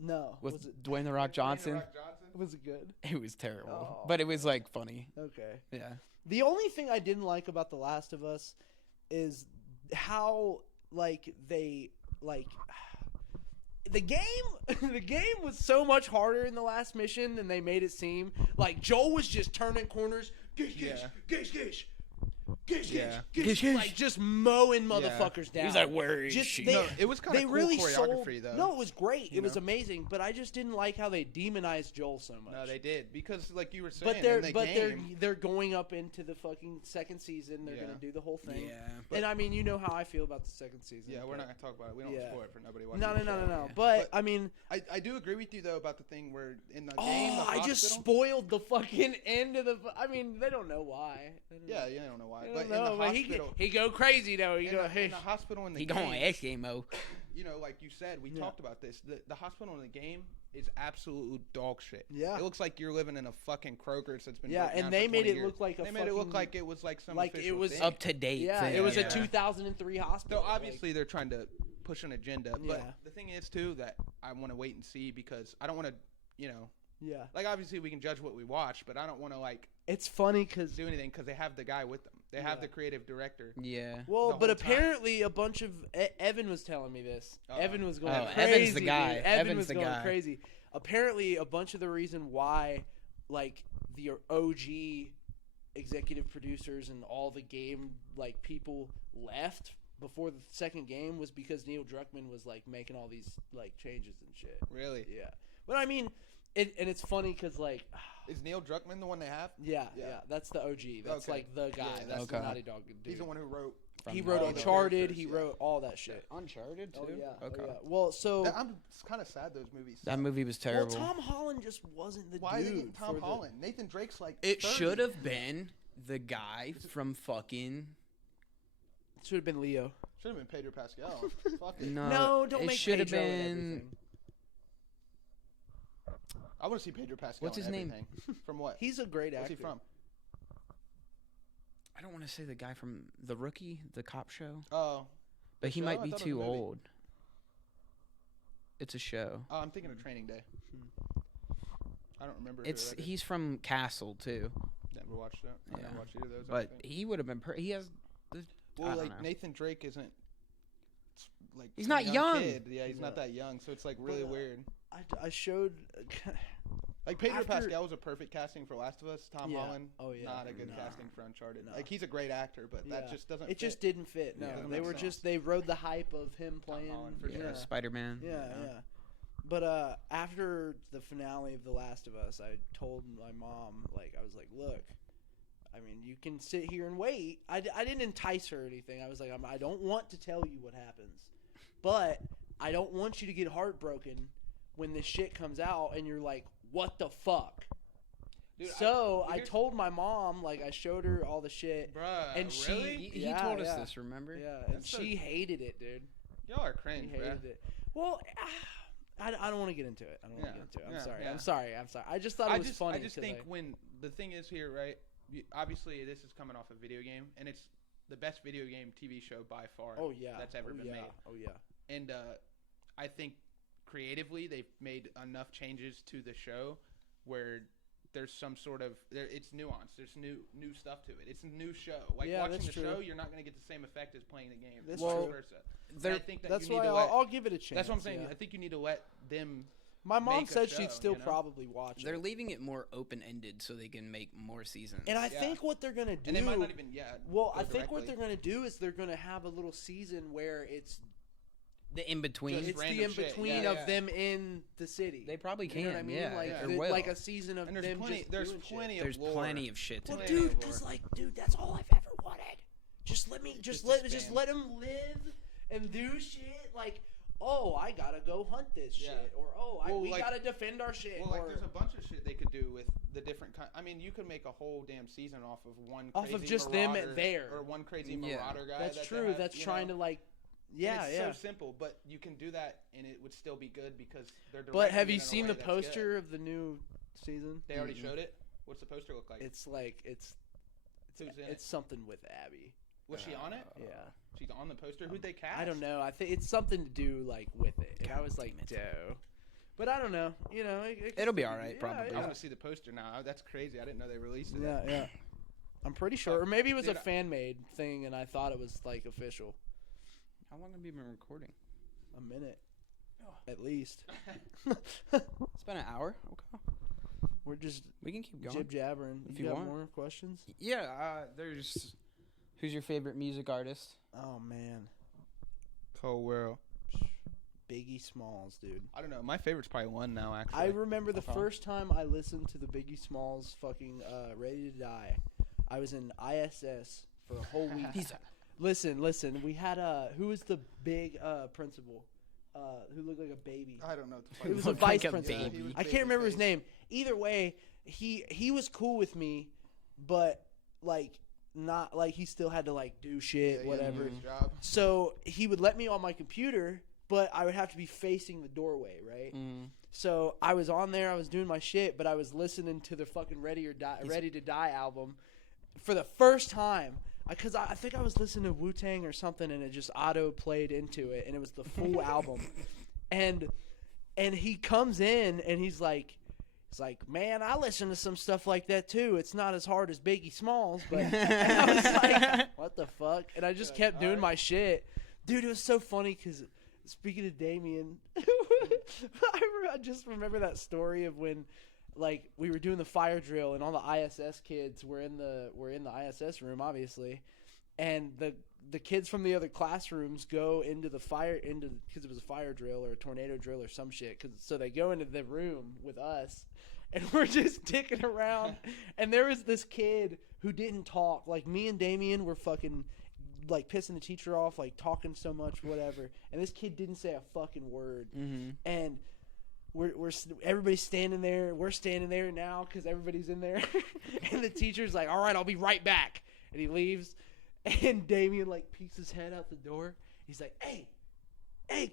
No. with Was it? Dwayne the Rock Dwayne The Johnson? Rock Johnson? Was it good? It was terrible, Oh. but it was like funny. Okay. Yeah. The only thing I didn't like about The Last of Us is how like they like the game was so much harder in the last mission than they made it seem. Like Joel was just turning corners, like just mowing motherfuckers down. He's like, where is she? No, it was kind of cool choreography, though. No, it was great. You It was know? amazing. But I just didn't like how they demonized Joel so much. No, they did because, like you were saying, They're going up into the fucking second season. They're gonna do the whole thing. Yeah. And I mean, you know how I feel about the second season. Yeah, we're not gonna talk about it. We don't spoil it for nobody watching. No. But I mean, I do agree with you though about the thing where in the game, the I just hospital- spoiled the fucking end of the. I mean, they don't know why. Yeah, I don't know why. They But don't know, in the but hospital, he go crazy though. He in go, the hospital in the He game, going Eskimo. you know, like you said, we talked about this. The hospital in the game is absolute dog shit. Yeah. It looks like you're living in a fucking Kroger's that's been Yeah, broken and down they for made 20 it years. look like a They made it look fucking- like it was like some like it official was thing. Up to date. Yeah, thing. it was Yeah. a 2003 hospital. So obviously they're trying to push an agenda, but Yeah. the thing is too that I want to wait and see because I don't want to, Yeah, like obviously we can judge what we watch, but I don't want to like it's funny because do anything because they have the guy with them. They have the creative director. Yeah. well, the but whole time. apparently a bunch of Evan was telling me this. Evan was going Evan's crazy. the guy. Dude. Evan Evan's was the going guy. crazy. Apparently, a bunch of the reason why, like the OG executive producers and all the game like people left before the second game was because Neil Druckmann was like making all these like changes and shit. Really? Yeah, but I mean, and it's funny because like. Is Neil Druckmann the one they have? Yeah, Yeah. that's the OG. That's Okay. like the guy. Yeah, that's okay. the Naughty Dog dude. He's the one who wrote. He From wrote all the Uncharted. characters, He yeah. wrote all that shit. Uncharted too. Oh yeah. Okay. Oh, yeah. Well, so I'm kind of sad those movies. That movie was terrible. Tom Holland just wasn't the Why are they dude. getting Tom for the- Holland? Nathan Drake's like. It 30. should have been the guy from fucking. Should have been Leo. Should have been Pedro Pascal. Fuck it. No, don't it make should have Pedro in been. everything. I want to see Pedro Pascal. What's his in name? everything. From what? He's a great What's actor. he from? I don't want to say the guy from The Rookie, the cop show, Oh. but he show? might I be thought it was a too movie. old. It's a show. Oh, I'm thinking of Training Day. I don't remember. It's who that is. he's from Castle too, Never watched that. I Yeah. never watched either of those. I but don't think. he would have been. He has. I Well, don't like know. Nathan Drake isn't. Like He's a not young. Kid. Yeah, he's not that young, so it's like really But, weird. I showed. Like Pedro after- Pascal was a perfect casting for Last of Us. Tom Yeah. Holland, Oh, yeah. not a good No. casting for Uncharted. No. Like he's a great actor, but that Yeah. just doesn't. It just didn't fit. No, Yeah, doesn't they make were sense. just they rode the hype of him playing. Holland, for yeah, sure. Spider-Man. Yeah. But after the finale of The Last of Us, I told my mom, like, I was like, look, I mean, you can sit here and wait. I didn't entice her or anything. I was like, I don't want to tell you what happens, but I don't want you to get heartbroken when this shit comes out and you're like, what the fuck? Dude, So I here's- told my mom, like, I showed her all the shit. Bruh, and she- really? He Yeah, told us yeah. this. Remember? Yeah, and That's so- she hated it, dude. Y'all are She cringe, hated bruh. it. Well, I don't want to get into it. I don't want to Yeah, get into it. I'm yeah, sorry. yeah. I'm sorry. I just thought it was funny. I just 'cause think when the thing is here, right? Obviously, this is coming off a video game, and it's the best video game TV show by far. Oh yeah. that's ever been made. Oh yeah. And I think creatively they've made enough changes to the show where there's some sort of it's nuanced. There's new stuff to it. It's a new show. Like Yeah, watching that's the true. show, you're not going to get the same effect as playing the game. That's vice true. versa. And They're- I think that That's you why need to let. I'll give it a chance. That's what I'm saying. yeah. I think you need to let them. My mom make a said show, she'd still you know? probably watch They're it. leaving it more open-ended so they can make more seasons. And I Yeah. think what they're gonna do. And they might not even. Yeah. well, go I think what directly. they're gonna do is they're gonna have a little season where it's the in-between. Just it's the random in shit. between Yeah, of yeah. them in the city. They probably can. You know what I mean? Yeah, Like, or the- will. like a season of And them there's plenty. just There's doing shit. plenty There's of lore. plenty of shit to Well, do. Plenty dude, of because lore. like, dude, that's all I've ever wanted. Just let me, just let expand. him live and do shit. Like, oh, I gotta go hunt this Yeah. shit, or oh, Well, we like- gotta defend our shit. Well, like or, there's a bunch of shit they could do with the different kind. I mean, you could make a whole damn season off of one. Off of crazy just them marauder there. or one crazy Yeah. marauder guy. that's that they true. have, That's you trying know? to like, And yeah, it's yeah. so simple, but you can do that and it would still be good because they're. But directing have it you in a seen way the that's poster good. of the new season? They already showed it. What's the poster look like? It's like it's Who's in it's it? something with Abby. Was she on it? Yeah. She's on the poster. Who'd they cast? I don't know. I think it's something to do like with it. And I was like, doe. But I don't know. You know, It'll be all right, probably. I Yeah, want to see the poster now. That's crazy. I didn't know they released it. yeah, yeah. I'm pretty sure, or maybe it was Dude, a fan made thing, and I thought it was like official. How long have you been recording? A minute. At least. It's been an hour. Okay. We're just We can keep going. jib jabbering. If You you got want. more questions? Yeah, there's... Who's your favorite music artist? Oh man, Cold World. Biggie Smalls, dude. I don't know. My favorite's probably one now. Actually, I remember the Okay. first time I listened to the Biggie Smalls fucking "Ready to Die." I was in ISS for a whole week. Listen. We had who was the big principal? Who looked like a baby? I don't know. What the fuck It was a Looked vice like a principal. baby. he was I big can't in remember his face. name. Either way, he was cool with me, but like not like he still had to like do shit, Yeah, whatever. his job. So he would let me on my computer, but I would have to be facing the doorway, right? Mm. So I was on there, I was doing my shit, but I was listening to the fucking Ready to Die album for the first time. Because I think I was listening to Wu-Tang or something, and it just auto played into it, and it was the full album. And he comes in, and he's like, man, I listen to some stuff like that too. It's not as hard as Biggie Smalls, but and I was like, what the fuck? And I just kept doing my shit. Dude, it was so funny because speaking of Damien, I just remember that story of when like we were doing the fire drill and all the ISS kids were in the ISS room, obviously, and the kids from the other classrooms go into the because it was a fire drill or a tornado drill or some shit. So they go into the room with us, and we're just dicking around. And there was this kid who didn't talk. Like me and Damien were fucking like pissing the teacher off, like talking so much, whatever. And this kid didn't say a fucking word. Mm-hmm. And everybody's standing there. We're standing there now because everybody's in there. And the teacher's like, all right, I'll be right back. And he leaves. And Damien like peeks his head out the door. He's like, hey,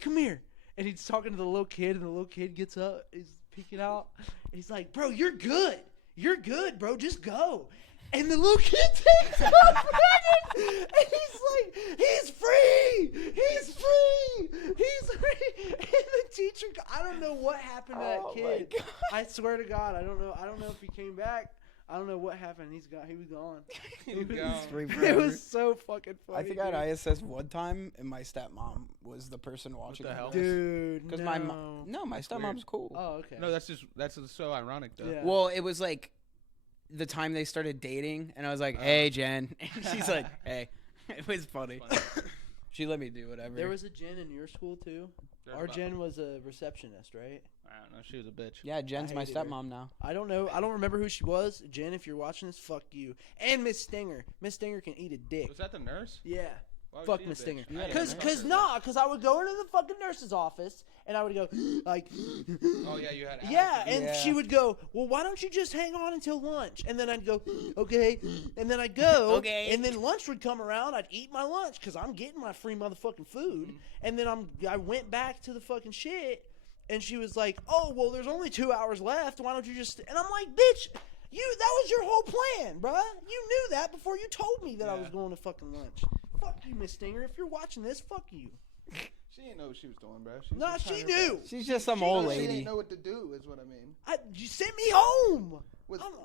come here. And he's talking to the little kid, and the little kid gets up. He's peeking out. And he's like, bro, you're good. You're good, bro. Just go. And the little kid takes off running. And he's like, he's free. He's free. He's free. And the teacher, I don't know what happened to that kid. I swear to God, I don't know. I don't know if he came back. I don't know what happened. He was gone. It was so fucking funny. I think I had ISS one time, and my stepmom was the person watching. the hell? Dude, Because no. my stepmom's cool. Oh, okay. No, that's so ironic though. Yeah. Well, it was like the time they started dating, and I was like, "Hey, Jen," and she's like, "Hey." It was funny. She let me do whatever. There was a Jen in your school too. Our Jen was a receptionist, right? I don't know. She was a bitch. Yeah, Jen's I my hated her. stepmom now. I don't know. I don't remember who she was. Jen, if you're watching this, fuck you. And Miss Stinger. Miss Stinger can eat a dick. Was that the nurse? Yeah. Why was Fuck she a Miss bitch? Stinger. I didn't Cause know. because I would go into the fucking nurse's office and I would go like, Oh yeah, you had. yeah, allergies. and Yeah. she would go, well, why don't you just hang on until lunch? And then I'd go, okay, and then I'd go, Okay. and then lunch would come around. I'd eat my lunch because I'm getting my free motherfucking food, and then I went back to the fucking shit, and she was like, oh, well, there's only 2 hours left. Why don't you just? And I'm like, bitch. That was your whole plan, bruh. You knew that before you told me that I Yeah. was going to fucking lunch. Fuck you, Miss Stinger. If you're watching this, fuck you. She didn't know what she was doing, bro. She was Nah, just she trying her knew. best. She's just some She old knows She lady. didn't know what to do, is what I mean. You sent me home.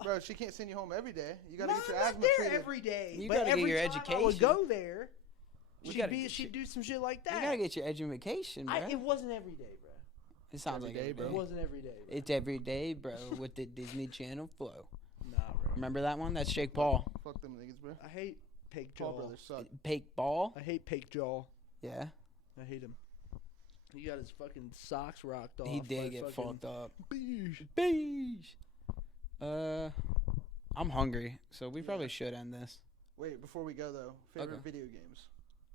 Bro, she can't send you home every day. You gotta No, get your I'm not asthma there treated. every day. You but gotta get every your time I would education. go there. You gotta get She'd your- do some shit like that. You gotta get your education, bro. It wasn't every day, bro. It sounds every like day, every bro. It day. wasn't every day. Bro. It's every day, bro, with the Disney Channel flow. Nah, bro. Remember that one? That's Jake Paul. Fuck them niggas, bro. I hate Pig Paul Jaw. brothers suck. Pake Ball? I hate Pig Jaw. Yeah. I hate him. He got his fucking socks rocked off. He by did get fucking- fucked up. Beesh. Beesh. I'm hungry, so we probably should end this. Wait, before we go though, favorite Okay. video games.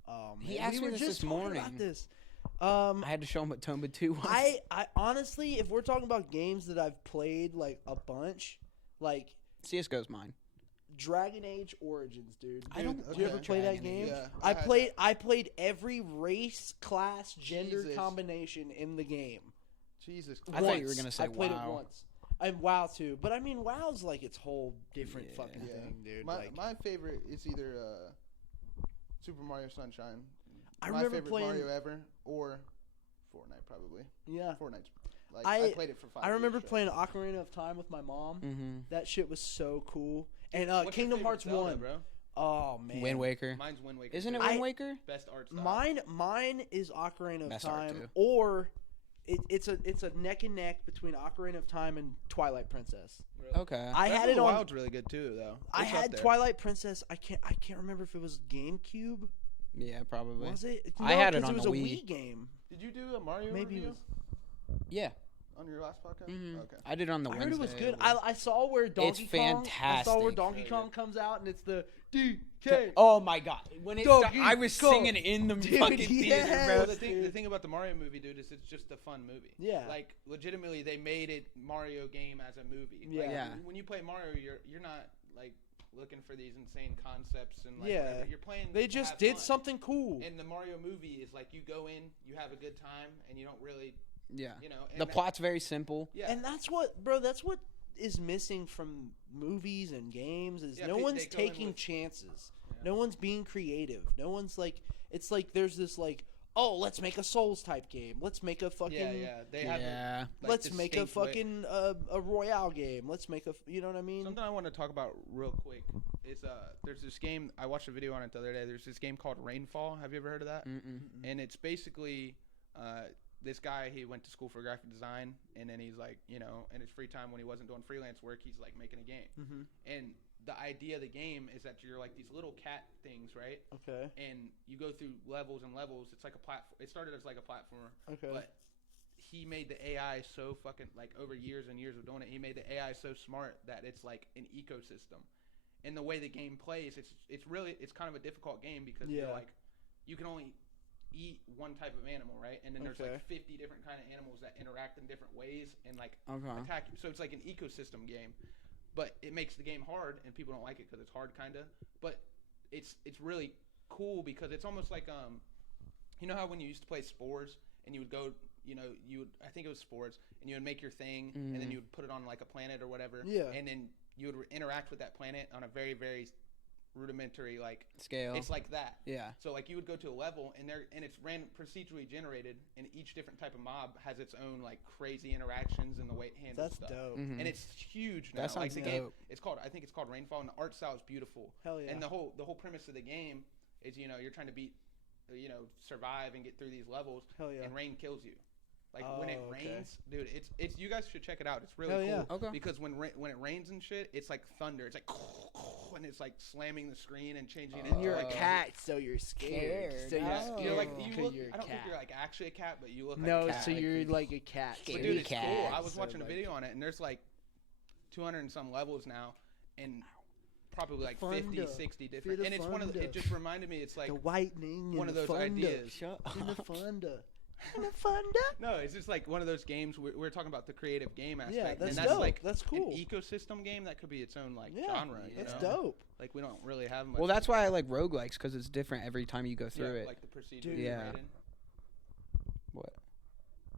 Oh, man. He asked we me were this just this talking morning. about this. I had to show him what Tomba 2 was. I honestly, if we're talking about games that I've played like a bunch, like CSGO's mine. Dragon Age Origins, dude. I don't Did you ever okay. play that Dragon game? Age. Yeah, I had played. I played every race, class, gender Jesus. combination in the game. Jesus. I thought you were gonna say I played WoW. it once. And WoW too, but I mean WoW's like its whole different Yeah. fucking Yeah. thing, dude. My like my favorite is either Super Mario Sunshine. I my remember favorite playing. Mario ever, or Fortnite probably. Yeah, Fortnite's like I- I played it for 5 I remember years straight. playing Ocarina of Time with my mom. Mm-hmm. That shit was so cool. And What's your Kingdom favorite Hearts Zelda, 1. bro? Oh man, Wind Waker. Mine's Wind Waker. Isn't it too. Wind Waker? Best art style. Mine is Ocarina of Best art, Time, too. or it's a neck and neck between Ocarina of Time and Twilight Princess. Really. Okay. I Breath had of it the on. Wild's really good too, though. I It's up had there. Twilight Princess. I can't remember if it was GameCube. Yeah, probably. Was it? I had it 'cause on it was the a Wii. Wii game. Did you do a Mario Maybe it review was. Yeah. on your last podcast? Mhm. Okay. I did it on the I Wednesday. heard it was good. I saw where Donkey Kong. I saw where fantastic. Donkey Oh, Kong yeah. comes out, and it's the DK. Oh my god! When it Donkey started, I was Kong. singing in the Dude, fucking theater, yes. bro. Well, the thing about the Mario movie, dude, is it's just a fun movie. Yeah. Like legitimately, they made it Mario game as a movie. Yeah. Like, Yeah. When you play Mario, you're not like looking for these insane concepts and like Yeah. whatever. You're playing. They to just have did fun. something cool. And the Mario movie is like you go in, you have a good time, and you don't really, Yeah. you know. And The plot's very simple. Yeah. And that's what, bro. That's what is missing from movies and games. Is Yeah, no they one's go in taking with- chances. Yeah. No one's being creative. No one's like. It's like there's this like, oh, let's make a Souls type game. Let's make a fucking. yeah. They have. Yeah. Like, Let's make a distinct way- fucking a Royale game. Let's make a. You know what I mean? Something I want to talk about real quick is there's this game I watched a video on it the other day. There's this game called Rainfall. Have you ever heard of that? Mm-mm. And it's basically this guy, he went to school for graphic design, and then he's like, you know, in his free time when he wasn't doing freelance work, he's like making a game. Mm-hmm. And the idea of the game is that you're like these little cat things, right? Okay. And you go through levels and levels. It's like a platform. It started as like a platformer, Okay. but he made the AI so fucking, like, over years and years of doing it, he made the AI so smart that it's like an ecosystem. And the way the game plays, it's really, it's kind of a difficult game because you're Yeah. like, you can only eat one type of animal, right? And then there's Okay. like 50 different kind of animals that interact in different ways and like Okay. attack you. So it's like an ecosystem game, but it makes the game hard, and people don't like it because it's hard, kind of. But it's really cool because it's almost like you know how when you used to play Spores and you would go, you know, I think it was Spores, and you would make your thing, and then Mhm. you would put it on like a planet or whatever, Yeah. and then you would interact with that planet on a very, very rudimentary, like, Scale. it's like that. Yeah. So like you would go to a level, and it's procedurally generated, and each different type of mob has its own like crazy interactions and the way it handles That's stuff. dope. Mhm. And it's huge now. That Like sounds the game, dope. I think it's called Rainfall, and the art style is beautiful. Hell yeah. And the whole premise of the game is, you know, you're trying to beat, you know, survive and get through these levels, Hell yeah. and rain kills you. Like Oh, when it okay. rains, dude, it's you guys should check it out. It's really Hell cool. yeah. Okay. Because when it rains and shit, it's like thunder. It's like and it's like slamming the screen and changing it. And you're a like cat, so you're scared. Scared. So you're Oh. scared. You're like you 'cause look. you're a I don't think cat. you're like actually a cat, but you look No, like a cat. so Like, you're you- like a cat. But Scary dude, it's cool. cat. I was So, watching a like, video on it, and there's like 200 and some levels now, and probably like 50, Funda. 60 different. Feel the And it's one of the, funda. it just reminded me. It's like the whitening one and of the those funda. ideas. Shut And the up. funda. And the funda. No, it's just like one of those games. We're talking about the creative game aspect. Yeah, that's and that's dope. like That's cool. an ecosystem game that could be its own like Yeah, genre. You That's know? dope. Like we don't really have much. Well, that's why I like roguelikes, because it's different every time you go yeah, through it. like the procedure. Dude. Yeah. What?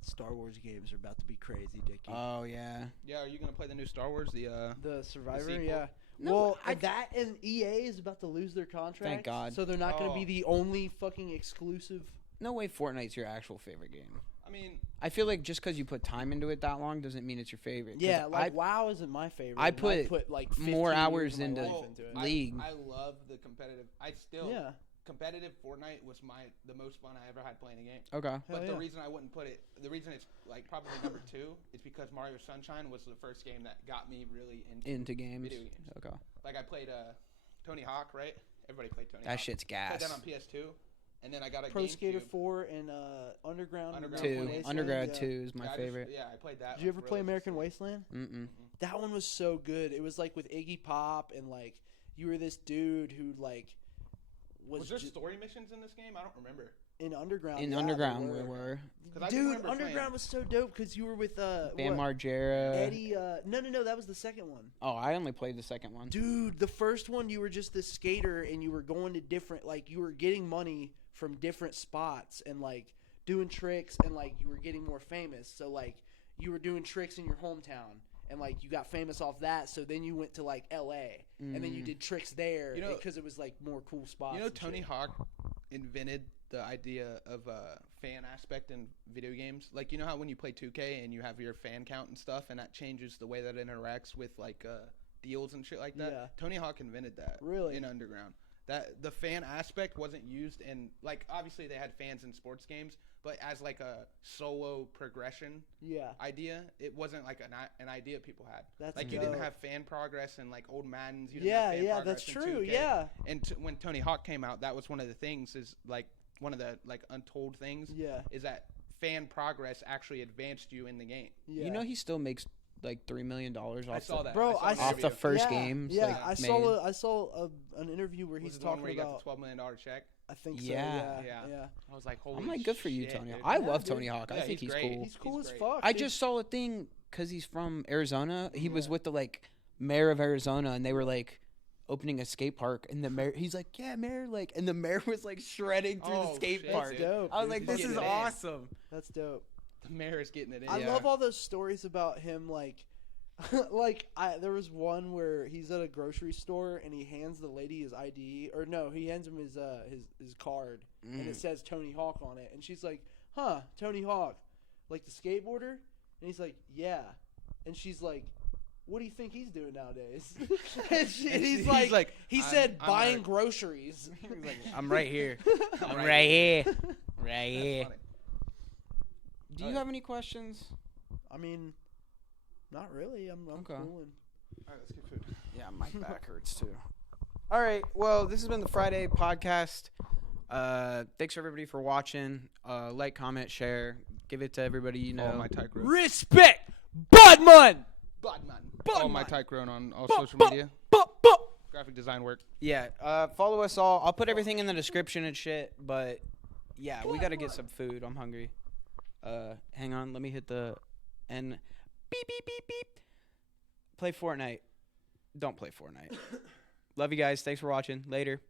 Star Wars games are about to be crazy, Dickie. Oh, yeah. Yeah, are you gonna play the new Star Wars? The Survivor, sequel? yeah. No, well, I- that and EA is about to lose their contract. God. So they're not going to be Oh. the only fucking exclusive. No way Fortnite's your actual favorite game. I mean, I feel like just because you put time into it that long doesn't mean it's your favorite. 'Cause Yeah, like I, WoW isn't my favorite. I and put like more 15 hours years of my into life well, into it. League. I love the competitive. I still Yeah. competitive Fortnite was the most fun I ever had playing a game. okay. Hell But yeah. the reason I wouldn't put it, the reason it's like probably number 2 is because Mario Sunshine was the first game that got me really into Games. video games. Okay. Like I played Tony Hawk, right? Everybody played Tony That Hawk. shit's Played gas. that on PS2, and then I got a Pro Skater GameCube. 4 and Underground. Underground Two. Wasteland, Undergrad yeah. 2 is my Yeah, favorite. I played that. Did you like, ever play really American just- Wasteland? Mm-mm. That one was so good. It was like with Iggy Pop and like you were this dude who like Was there ju- story missions in this game? I don't remember. in Underground. In yeah, Underground, there we were. 'Cause I do Dude, remember Underground playing- was so dope because you were with Bam what? Margera. Eddie. No, that was the second one. Oh, I only played the second one. Dude, the first one you were just this skater and you were going to different like you were getting money from different spots and like doing tricks and like you were getting more famous. So like you were doing tricks in your hometown and like you got famous off that. So then you went to like LA and then you Mm. did tricks there You know- because it was like more cool spots. You know, and Tony shit. Hawk invented the idea of fan aspect in video games. Like, you know how when you play 2K and you have your fan count and stuff, and that changes the way that it interacts with like deals and shit like that. Yeah. Tony Hawk invented that. Really? In Underground. that the fan aspect wasn't used in, like, obviously they had fans in sports games, but as like a solo progression idea, it wasn't like an idea people had. That's like dope. You didn't have fan progress in like old Maddens. You didn't have fan progress that's in true. 2K. Yeah. And when Tony Hawk came out, that was one of the things, is like one of the like untold things. Yeah. Is that fan progress actually advanced you in the game. Yeah. You know, he still makes like $3 million off. I saw that, bro. I saw off the interview. first games. Yeah, like, I saw an interview where Was he's it the one talking where he about. got the $12 million check. I think so. Yeah. Yeah. I was like, holy I'm like, good for you, shit, Tony. dude. I Yeah, love dude. Tony Hawk. I Yeah, think he's he's great. cool. He's cool He's as great. fuck. I dude. just saw a thing because he's from Arizona. He was Yeah. with the like mayor of Arizona, and they were like opening a skate park, and the mayor, he's like, yeah, mayor, like, and the mayor was like shredding through the Oh, skate shit, park. dude. dope. I was dude. like, He's this getting is it in. awesome. That's dope. The mayor's getting it in. I Yeah. love all those stories about him. Like, there was one where he's at a grocery store and he hands the lady his ID, or no, he hands him his card, and it says Tony Hawk on it, and she's like, "Huh, Tony Hawk, like the skateboarder?" And he's like, "Yeah," and she's like, "What do you think he's doing nowadays?" and he's like, he said I'm buying right. groceries. I'm right here. I'm right right here. Right That's here. funny. Do you have any questions? I mean, not really. I'm Okay. cool. All right, let's get food. Yeah, my back hurts too. All right. Well, this has been the Friday podcast. Thanks everybody for watching. Like, comment, share. Give it to everybody you know. Follow my Tyke Road. Respect, Budman. Follow my Tyke Road on all social media. Graphic design work. Yeah. Follow us all. I'll put everything in the description and shit. But yeah, we gotta get some food. I'm hungry. Hang on. Let me hit the end. Beep beep beep beep. Play Fortnite. Don't play Fortnite. Love you guys. Thanks for watching. Later.